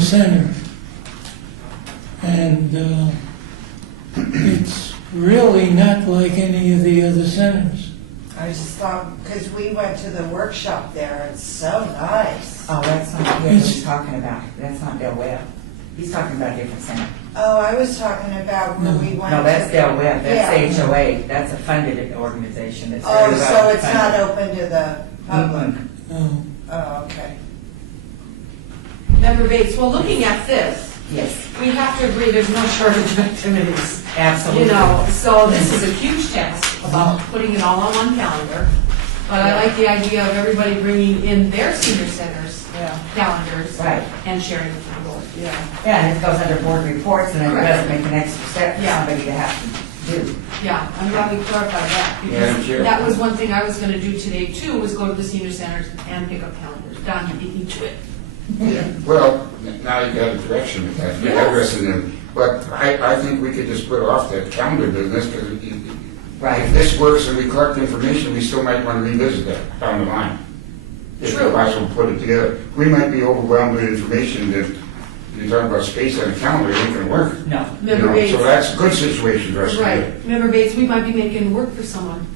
center, and it's really not like any of the other centers. I just thought, because we went to the workshop there, it's so nice. oh, that's not what he's talking about. That's not Del Webb. He's talking about a different center. Oh, I was talking about where we went. No, that's Del Webb. That's Yeah. HOA. Very a funded organization. That's Oh, very so well it's not funded. open to the public? No. Oh, okay. Member Bates, well, looking at this, Yes, we have to agree there's no shortage of activities. absolutely. You know, so this is a huge task about putting it all on one calendar. But I like the idea of everybody bringing in their senior centers calendars Right. and sharing with the board. Yeah. Yeah, and it goes under board reports, and it Correct. doesn't make an extra step for Yeah. somebody to have to do. Yeah, I'm glad we clarified that. Madam Because Chair. that was one thing I was gonna do today too, was go to the senior centers and pick up calendars. Don, you beat me to it. Yeah, well, now you got a direction with that, you're Yes. interested in, but I think we could just put off that calendar business, because Right. if this works and we collect information, we still might want to revisit that down the line. If True. it's possible to put it together. We might be overwhelmed with information that, you're talking about space on a calendar, it ain't gonna work. No. You Member know, Bates. so that's a good situation for us to do. Right, Member Bates, we might be making work for someone.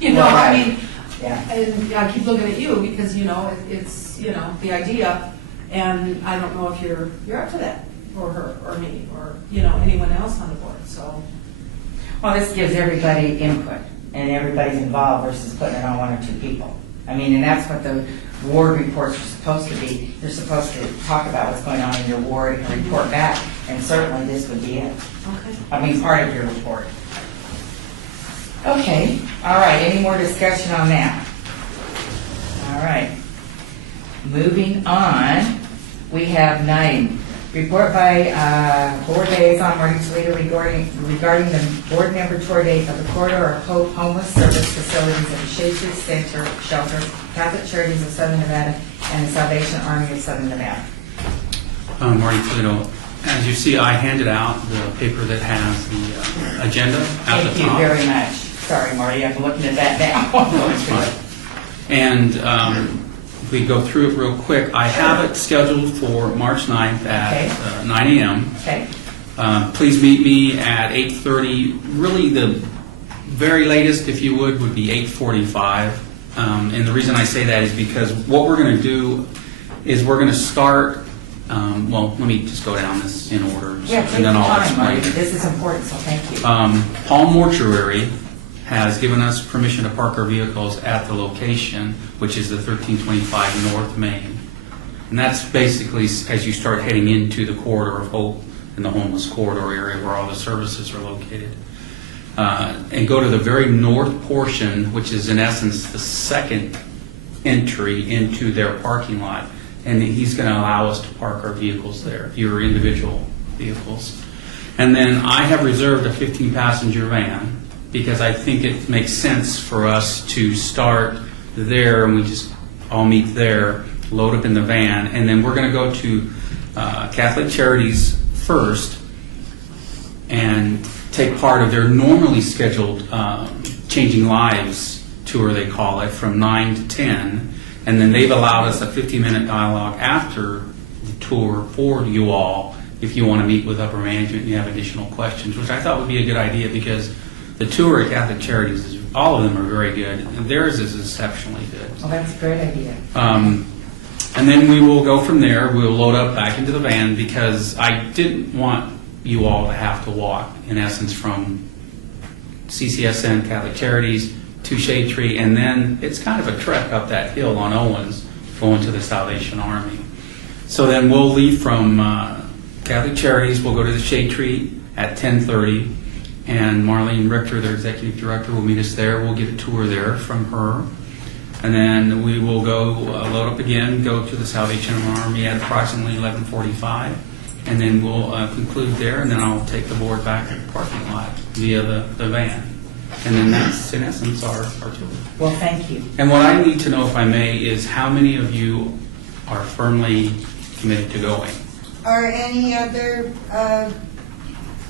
You know, Right. I mean, Yeah. and I keep looking at you because, you know, it's, you know, the idea, and I don't know if you're up to that, or her, or me, or, you know, anyone else on the board, so. Well, this gives everybody input, and everybody's involved versus putting it on one or two people. I mean, and that's what the ward reports are supposed to be. You're supposed to talk about what's going on in your ward and report back, and certainly this would be it. Okay. I mean, part of your report. Okay, all right, any more discussion on that? All right. Moving on, we have 9. Report by Board Liaison Marty Toledo regarding the board member tour date of the Corridor of Hope Homeless Service Facilities of the Shade Tree Center Shelter, Catholic Charities of Southern Nevada, and the Salvation Army of Southern Nevada. Marty Toledo, as you see, I handed out the paper that has the agenda at the Thank you top. very much. Sorry, Marty, I'm looking at that now. That's fine. And if we go through it real quick, I have it scheduled for March 9th at 9 a.m. Okay, Please meet me at 8:30. Really, the very latest, if you would be 8:45. And the reason I say that is because what we're going to do is we're going to start, well, let me just go down this in order. yeah, take and your then I'll time, Marty. explain. This is important, so thank you. Paul Mortuary has given us permission to park our vehicles at the location, which is the 1325 North Main. And that's basically as you start heading into the Corridor of Hope and the homeless corridor area where all the services are located. And go to the very north portion, which is in essence the second entry into their parking lot. And he's going to allow us to park our vehicles there, your individual vehicles. And then I have reserved a 15-passenger van because I think it makes sense for us to start there and we just all meet there, load up in the van, and then we're going to go to Catholic Charities first and take part of their normally scheduled Changing Lives tour, they call it, from 9 to 10. And then they've allowed us a 15-minute dialogue after the tour for you all if you want to meet with upper management and you have additional questions, which I thought would be a good idea because the tour at Catholic Charities, all of them are very good, and theirs is exceptionally good. Well, that's a great idea. And then we will go from there. We'll load up back into the van because I didn't want you all to have to walk, in essence, from CCSN, Catholic Charities, to Shade Tree, and then it's kind of a trek up that hill on Owens going to the Salvation Army. So then we'll leave from Catholic Charities. We'll go to the Shade Tree at 10:30, and Marlene Richter, their executive director, will meet us there. We'll get a tour there from her. And then we will go load up again, go to the Salvation Army at approximately 11:45, and then we'll conclude there, and then I'll take the board back to the parking lot via the van. And then that's, in essence, our tour. Well, thank you. And what I need to know, if I may, is how many of you are firmly committed to going? Are any other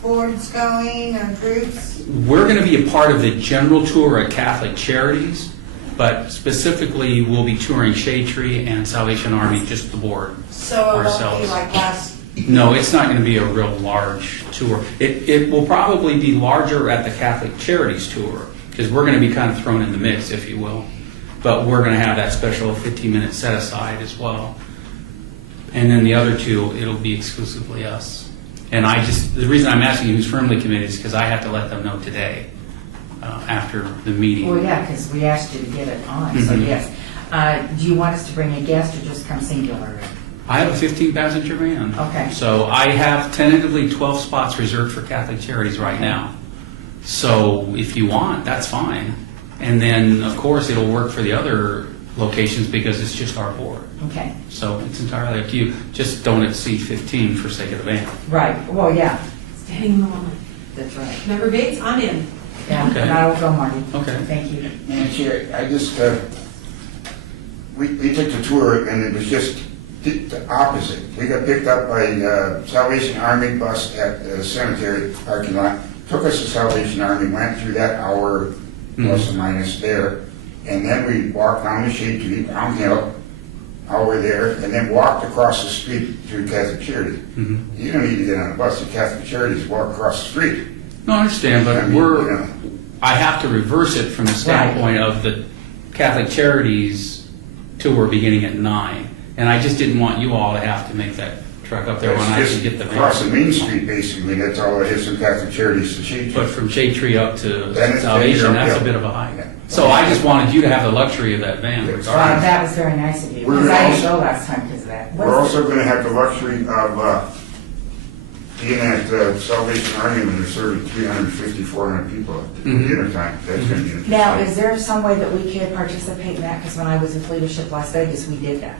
boards going or groups? We're going to be a part of the general tour at Catholic Charities, but specifically we'll be touring Shade Tree and Salvation Army, just the board. So it won't be Ourselves. like last, No, it's not going to be a real large tour. It will probably be larger at the Catholic Charities tour, because we're going to be kind of thrown in the mix, if you will. But we're going to have that special 15-minute set aside as well. And then the other two, it'll be exclusively us. And the reason I'm asking you who's firmly committed is because I have to let them know today, after the meeting. Well, yeah, because we asked you to get it on, so Mhm. yes. Do you want us to bring a guest or just come singular? I have a 15-passenger van. Okay. So I have tentatively 12 spots reserved for Catholic Charities right now. So if you want, that's fine. And then, of course, it'll work for the other locations because it's just our board. Okay, So it's entirely up to you. Just don't exceed 15 for sake of the van. right, well, yeah, Standing in the line. that's right. Member Bates, I'm in. Yeah, Okay. and I will go, Marty. Okay. Thank you. Nancy, I just, we took the tour and it was just The opposite. We got picked up by Salvation Army bus at the cemetery parking lot, took us to Salvation Army, went through that hour plus or minus there, and then we walked down the Shade Tree, downhill, hour there, and then walked across the street to Catholic Charities. You don't need to get on a bus to Catholic Charities, walk across the street. No, I understand, but I mean, you know. I have to reverse it from the standpoint of the Catholic Charities tour beginning at 9. And I just didn't want you all to have to make that trek up there when I It's can get the just across the van. main street, basically, that's all it is from Catholic Charities to Shade But Tree. from Shade Tree up to Then it's Salvation, that's a uphill. bit of a hike. Yeah. So I just wanted you to have the luxury of that van. Yeah. regardless. That was very nice of you, We're because I didn't also- go last time because of that. We're also gonna have the luxury of being at Salvation Army when they're serving 350, 400 people at dinner time. That's gonna be interesting. Now, is there some way that we could participate in that? Because when I was with Leadership Las Vegas, we did that.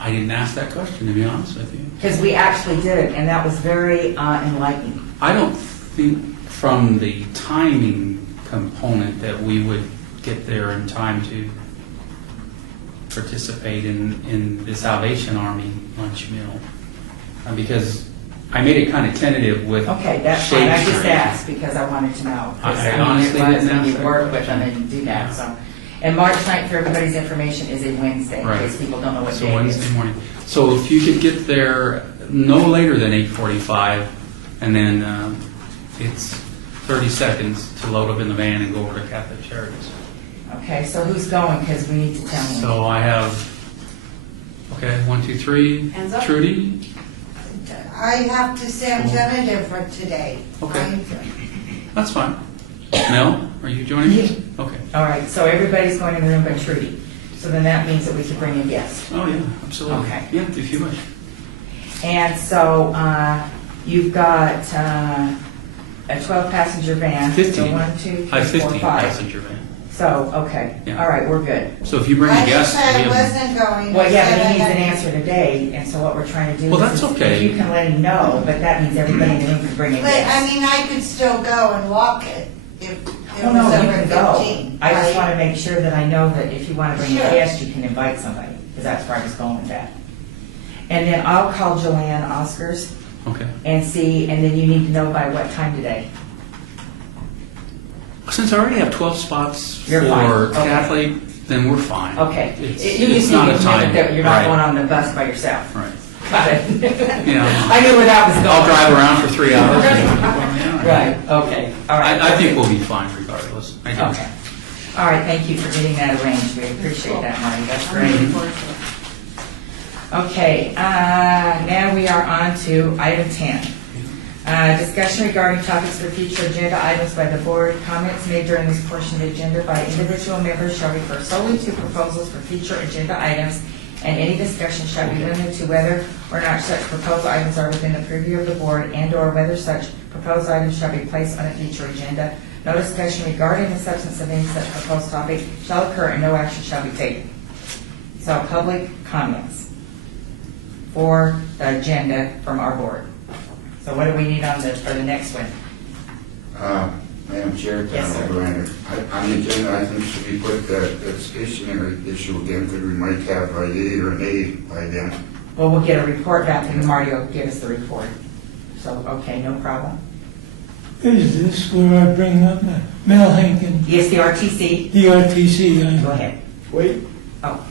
I didn't ask that question, to be honest with you. Because we actually did it, and that was very enlightening. I don't think from the timing component that we would get there in time to participate in the Salvation Army lunch meal. Because I made it kind of tentative with Okay, that's fine. I Shade just Tree. asked because I wanted to know. 'Cause, I mean, honestly it was, didn't and ask you that work with question. them and do that, Yeah. so. And March 9th, for everybody's information, is a Wednesday, in Right. case people don't know what So day it Wednesday is. morning. So if you could get there no later than 8:45, and then it's 30 seconds to load up in the van and go over to Catholic Charities. Okay, so who's going? Because we need to tell them. So I have, okay, 1, 2, 3. Hands up. Trudy? I have to say I'm tentative for today. Okay. That's fine. Mel, are you joining us? Okay. All right, so everybody's going in the room but Trudy. So then that means that we can bring in guests. Oh, yeah, absolutely. Okay. Yeah, if you wish. And so you've got a 12-passenger van. 15. So 1, 2, I have 3, 4, 15 5. passenger van. So, okay, Yeah. all right, we're good. So if you bring I a guest, just said I we have- wasn't going. Well, yeah, I but said he needs I an had- answer today, and so what we're trying to do Well, is... that's okay. If you can let him know, but that means everybody in the room can bring a But, I guest. mean, I could still go and walk it if it Oh, was no, you over can go. 15. I just right? want to make sure that I know that if you want to bring a Sure. guest, you can invite somebody, because that's where I was going with that. And then I'll call Joanne Oscars Okay. and see, and then you need to know by what time today. Since I already have 12 spots You're for fine. Okay. Catholic, then we're fine. Okay. It's You it's just not need a to time. remember that you're not Right. going on the bus by yourself. Right. Got it. Yeah. I knew where that was going. I'll drive around for 3 hours. Right, okay, all right. I think we'll be fine regardless. I do. Okay. All right, thank you for getting that arranged. We appreciate that, Marty. That's I'm looking great. forward to it. Okay, now we are on to item 10. Discussion regarding topics for future agenda items by the board. Comments made during this portion of the agenda by individual members shall refer solely to proposals for future agenda items, and any discussion shall be limited to whether or not such proposed items are within the purview of the board and/or whether such proposed items shall be placed on a future agenda. No discussion regarding the substance of any such proposed topic shall occur and no action shall be taken. So public comments for the agenda from our board. So what do we need for the next one? Madam Chair, Yes, sir. Donald Brander. On the agenda, I think should be put the stationary issue again, because we might have a yea or nay by then. Well, we'll get a report back and Marty will give us the report. So, okay, no problem. Is this where I bring up Mel Hankin, Yes, the RTC. the RTC? Go ahead. Wait, Oh,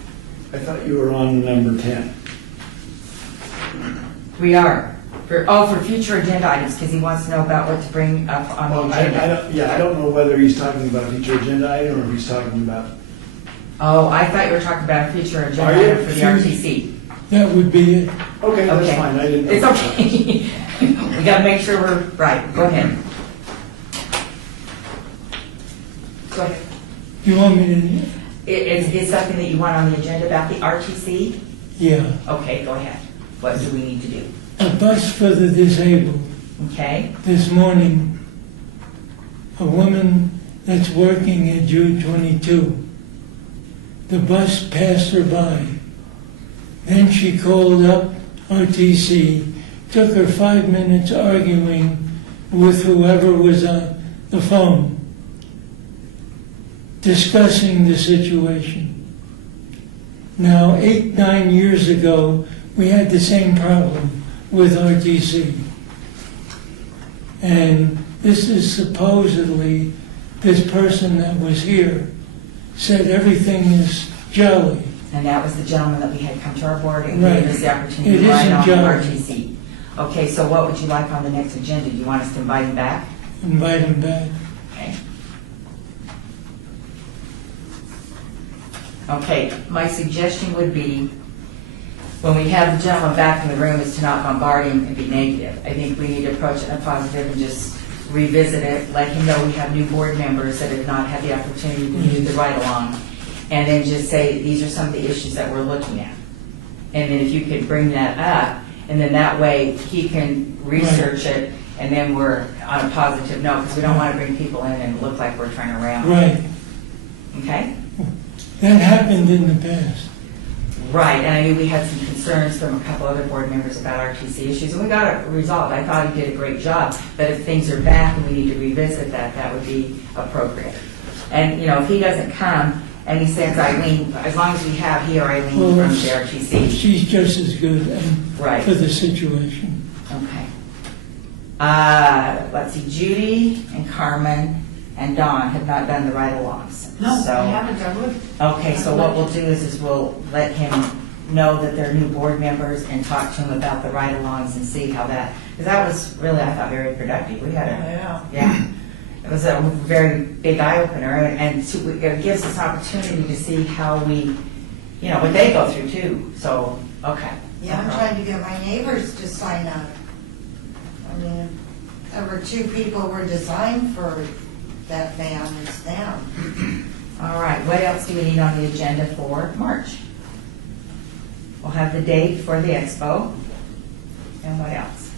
I thought you were on number 10. we are. For future agenda items, because he wants to know about what to bring up on the Well, agenda. I don't know whether he's talking about a future agenda item or if he's talking about, Oh, I thought you were talking about a future agenda Are you? item for the RTC. That would be it. okay, that's Okay. fine, I didn't know. It's okay. We gotta make sure we're right. Go ahead. Go ahead. You want me to, Is something that you want on the agenda about the RTC? yeah. Okay, go ahead. What do we need to do? A bus for the disabled. Okay, This morning, a woman that's working at Jude 22, the bus passed her by. Then she called up RTC, took her 5 minutes arguing with whoever was on the phone, discussing the situation. Now, 8, 9 years ago, we had the same problem with RTC. And this is supposedly, this person that was here said everything is jolly. And that was the gentleman that we had come to our board and Right. gave us the opportunity It to write isn't on the jolly. RTC. Okay, so what would you like on the next agenda? Do you want us to invite him back? Invite him back. Okay. Okay, my suggestion would be, when we have the gentleman back in the room, is to not bombard him and be negative. I think we need to approach it in a positive and just revisit it, let him know we have new board members that have not had the opportunity to do the ride-along, and then just say, these are some of the issues that we're looking at. And then if you could bring that up, and then that way he can research it, and then we're on a positive note, because we don't want to bring people in and look like we're turning around. Right. Okay? That happened in the past. Right, and I mean, we had some concerns from a couple other board members about RTC issues, and we got it resolved. I thought he did a great job, but if things are back and we need to revisit that, that would be appropriate. And, you know, if he doesn't come and he sends Eileen, as long as we have he or Eileen Well, from the RTC. She's just as good Right. for the situation. Okay. Let's see, Judy and Carmen and Dawn have not done the ride-alongs. No, So- I haven't, I would. Okay, so what we'll do is we'll let him know that they're new board members and talk to him about the ride-alongs and see how that, because that was really, I thought, very productive. We had a, yeah, it was a very big eye-opener, and it gives us opportunity to see how we, you know, what they go through too, so, okay. Yeah, I'm trying to get my neighbors to sign up. I mean, over 2 people were designed for that van, it's them. All right, what else do we need on the agenda for March? We'll have the date for the expo, and what else?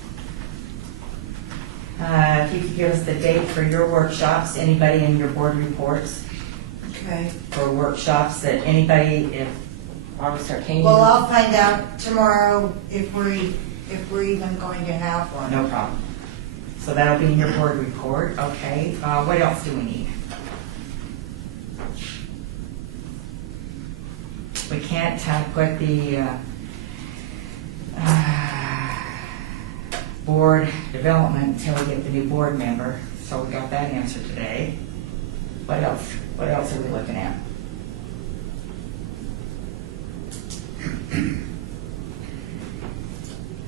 If you could give us the date for your workshops, anybody in your board reports Okay. for workshops that anybody, if Barbara Sarkanian. Well, I'll find out tomorrow if we're even going to have one. No problem. So that'll be in your board report, okay. What else do we need? We can't put the board development until we get the new board member, so we got that answer today. What else? What else are we looking at?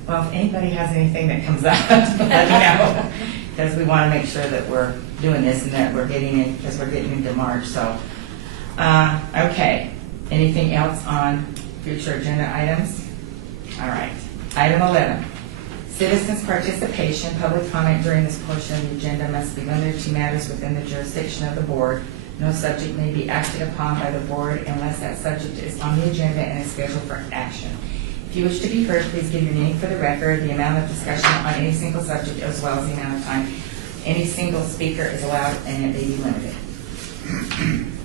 Well, if anybody has anything that comes up, let me know, because we want to make sure that we're doing this and that we're getting in, because we're getting into March, so. Okay, anything else on future agenda items? All right, item 11. Citizens' participation, public comment during this portion of the agenda must be limited to matters within the jurisdiction of the board. No subject may be acted upon by the board unless that subject is on the agenda and is scheduled for action. If you wish to be heard, please give your name for the record, the amount of discussion on any single subject, as well as the amount of time any single speaker is allowed, and it may be limited.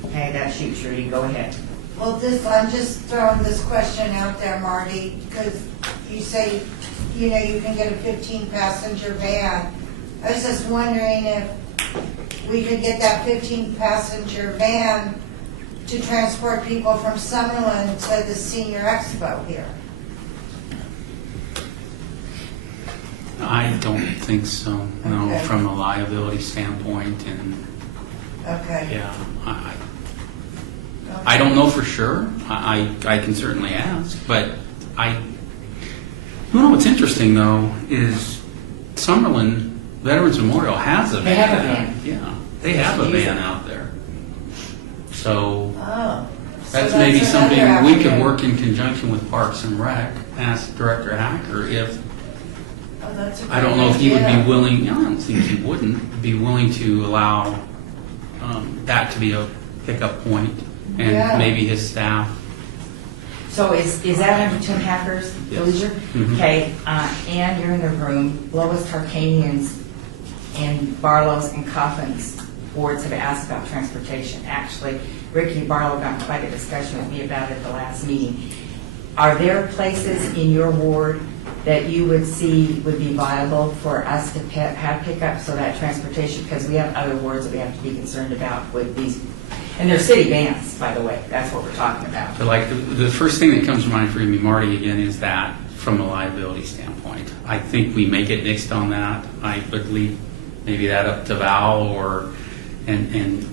Okay, that's you, Trudy. Go ahead. Well, I'm just throwing this question out there, Marty, because you say, you know, you can get a 15-passenger van. I was just wondering if we could get that 15-passenger van to transport people from Summerlin to the Senior Expo here. I don't think so, no, Okay. from a liability standpoint, and, Okay. yeah, I don't know for sure. I can certainly ask, but you know what's interesting though is Summerlin Veterans Memorial has a van. They have a van. Yeah, they have a van out there. So Oh. So that's maybe another something we could avenue. work in conjunction with Parks and Rec. Ask Director Hacker if, Oh, that's a I don't know if he would great be idea. willing, I don't think he wouldn't, be willing to allow that to be a pickup point, and Yeah. maybe his staff. So is that under Tim Hacker's Yes. leisure? Mhm. Okay, Ann, you're in the room. Lois Tarkanian's and Barlow's and Coffin's boards have asked about transportation. Actually, Ricky Barlow got in quite a discussion with me about it at the last meeting. Are there places in your ward that you would see would be viable for us to have pickup so that transportation, because we have other wards that we have to be concerned about with these And they're city bands, by the way, that's what we're talking about. But like, the first thing that comes to mind for me, Marty, again, is that from a liability standpoint. I think we may get nixed on that. I would leave maybe that up to Val and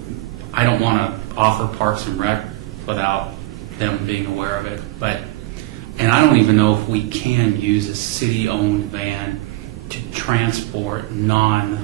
I don't want to offer Parks and Rec without them being aware of it. And I don't even know if we can use a city-owned van to transport non-city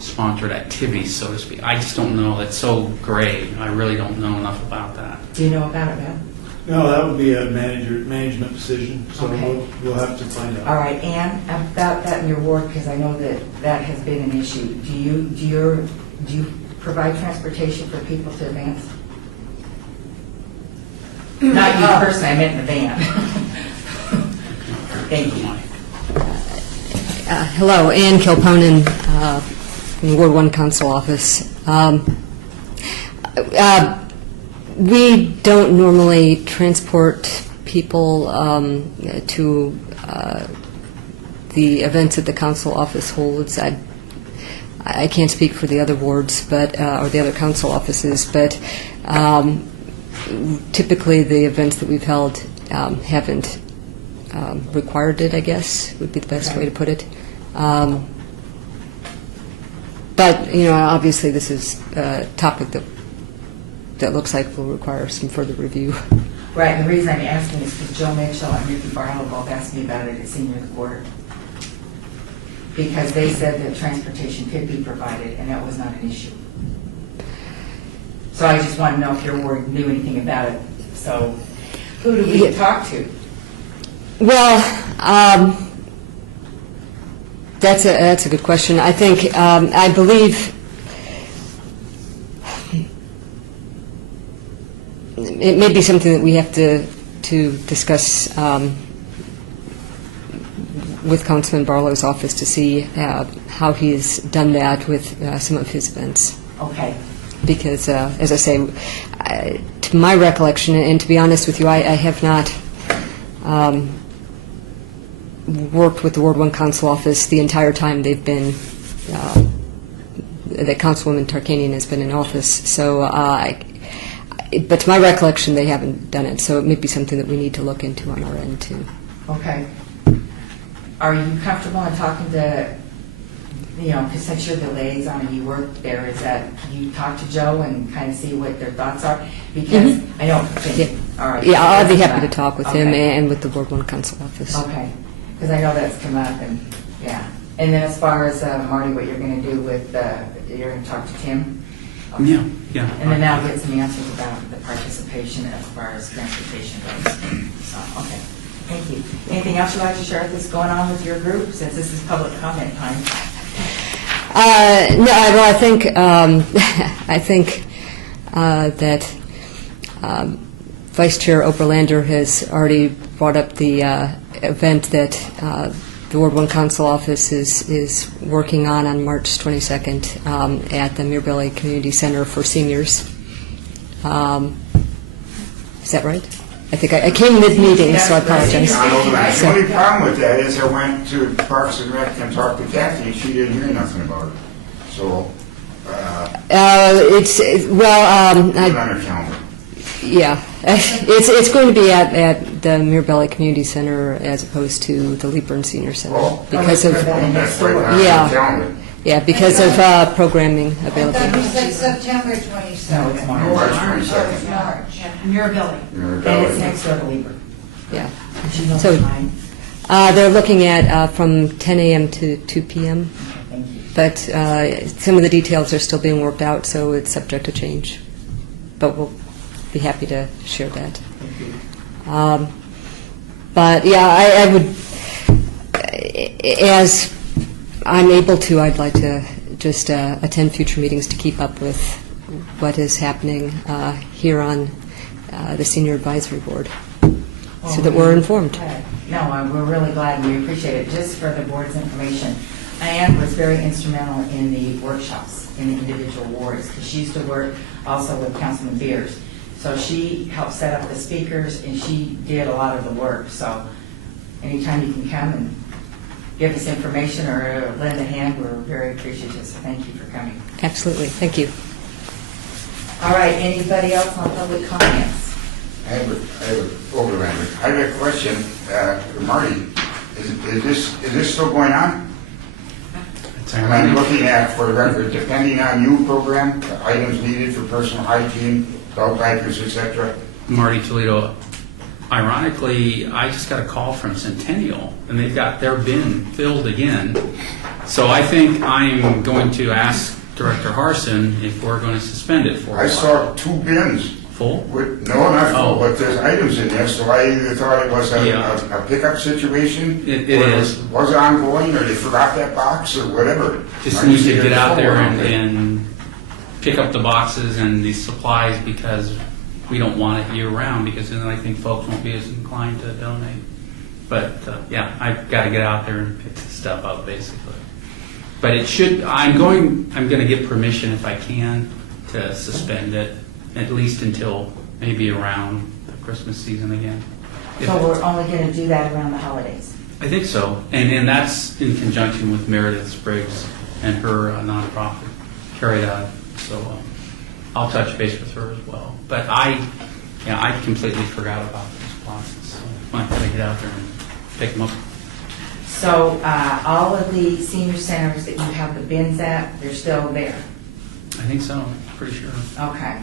sponsored activities, so to speak. I just don't know. It's so gray. I really don't know enough about that. Do you know about it, Beth? No, that would be a management decision, so Okay. we'll have to find out. All right, Ann, about that in your ward, because I know that has been an issue. Do you provide transportation for people to events? Not you personally, I meant in the van. Thank you. Hello, Ann Kilponen from the Ward 1 Council office. We don't normally transport people to the events that the council office holds. I can't speak for the other wards, but or the other council offices, but typically the events that we've held haven't required it, I guess, would be the best way to put it. But, obviously this is a topic that looks like will require some further review. Right, and the reason I'm asking is because Joe Mitchell and Ricky Barlow both asked me about it at Senior of the Quarter. Because they said that transportation could be provided, and that was not an issue. So I just want to know if your ward knew anything about it. So who do we talk to? Well, that's a good question. I think, I believe it may be something that we have to discuss with Councilman Barlow's office to see how he's done that with some of his events. Okay. Because, as I say, to my recollection, and to be honest with you, I have not worked with the Ward 1 Council office the entire time they've been, that Councilwoman Tarkanian has been in office. So, but to my recollection, they haven't done it. So it may be something that we need to look into on our end, too. Okay. Are you comfortable in talking to, because since you're the liaison and you work there, is that you talk to Joe and kind of see what their thoughts are? Because I don't think, all right. Yeah, I'll be happy to talk with him Okay. and with the Ward 1 Council office. Okay, because I know that's come up, and, yeah. And then as far as, Marty, what you're going to do with, you're going to talk to Tim? Okay. Yeah. And then I'll get some answers about the participation as far as transportation goes. So, okay, thank you. Anything else you'd like to share that's going on with your group, since this is public comment time? No, well, I think that Vice Chair Oberlander has already brought up the event that the Ward 1 Council office is working on March 22nd at the Mirabelli Community Center for seniors. Is that right? I think I came mid-meeting, so I apologize. I know that. The only problem with that is I went to Parks and Rec and talked to Kathy, and she didn't hear nothing about it. So, It's well. put it on her calendar. Yeah, it's going to be at the Mirabelli Community Center as opposed to the Lee Burn Senior Center Oh, because of that's right on Yeah. her calendar. because of programming I thought you availability. said September No, it's 27th. March. March Oh, 22nd. it's March. Yeah, Mirabelli. And it's next door to Lieber. Yeah, Do you know So- the time? they're looking at from 10 a.m. to 2 p.m. Thank you. But some of the details are still being worked out, so it's subject to change. But we'll be happy to share that. Thank you. But yeah, I would, as I'm able to, I'd like to just attend future meetings to keep up with what is happening here on the Senior Advisory Board, so that we're informed. No, we're really glad and we appreciate it. Just for the board's information, Ann was very instrumental in the workshops in the individual wards, because she used to work also with Councilman Beers. So she helped set up the speakers and she did a lot of the work. So anytime you can come and give us information or lend a hand, we're very appreciative. So thank you for coming. Absolutely. Thank you. All right, anybody else on public comments? I have a question, Marty, is this still going on? It's And I'm ironic. looking at, for the record, depending on you program, the items needed for personal hygiene, adult diapers, etc. Marty Toledo. Ironically, I just got a call from Centennial, and they've got their bin filled again. So I think I'm going to ask Director Harson if we're going to suspend it for a I while. saw 2 bins Full? with, no, not full, Oh. but there's items in there, so I either thought it was Yeah. a pickup situation. It or is. Was it ongoing, or they forgot that box, or whatever. Just I need see to get it's out full there around and pick up the boxes and the supplies because we don't want it year round because then I think folks won't be as inclined to donate. But yeah, I've got to get out there and pick the stuff up basically. But it should. I'm going to get permission if I can to suspend it at least until maybe around the Christmas season again. If So it- we're only going to do that around the holidays? I think so, and that's in conjunction with Meredith Spriggs and her nonprofit, Carry That. So I'll touch base with her as well. But I completely forgot about those boxes. So I might have to get out there and pick them up. So all of the senior centers that you have the bins at, they're still there? I think so. Pretty sure. Okay,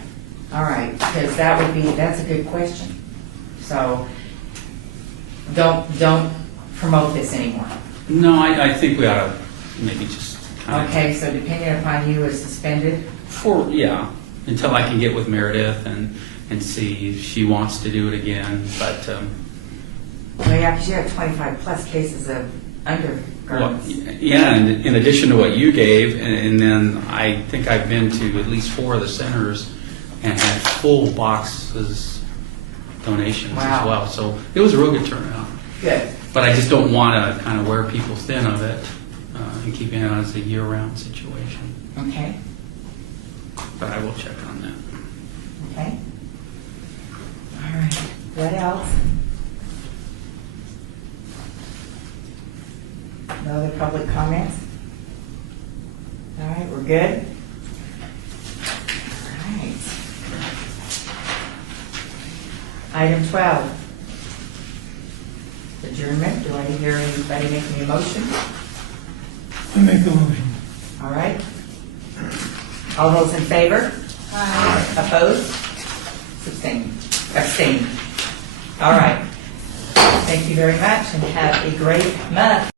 all right, because that's a good question. So don't promote this anymore. No, I think we ought to maybe just kind of Okay, so depending upon you is suspended? until I can get with Meredith and see if she wants to do it again. But Well, yeah, because you have 25 plus cases of well, undergarments. yeah, and in addition to what you gave, and then I think I've been to at least 4 of the centers and had full boxes donations as Wow. well. So it was a real good turnout. Good. But I just don't want to kind of wear people thin of it and keep it as a year-round situation. Okay, But I will check on that. okay. All right, what else? No other public comments? All right, we're good? All right. Item 12. Adjournment, do I hear anybody making a motion? I make a motion. All right. All those in favor? Opposed? Abstain. Abstain. All right. Thank you very much and have a great month.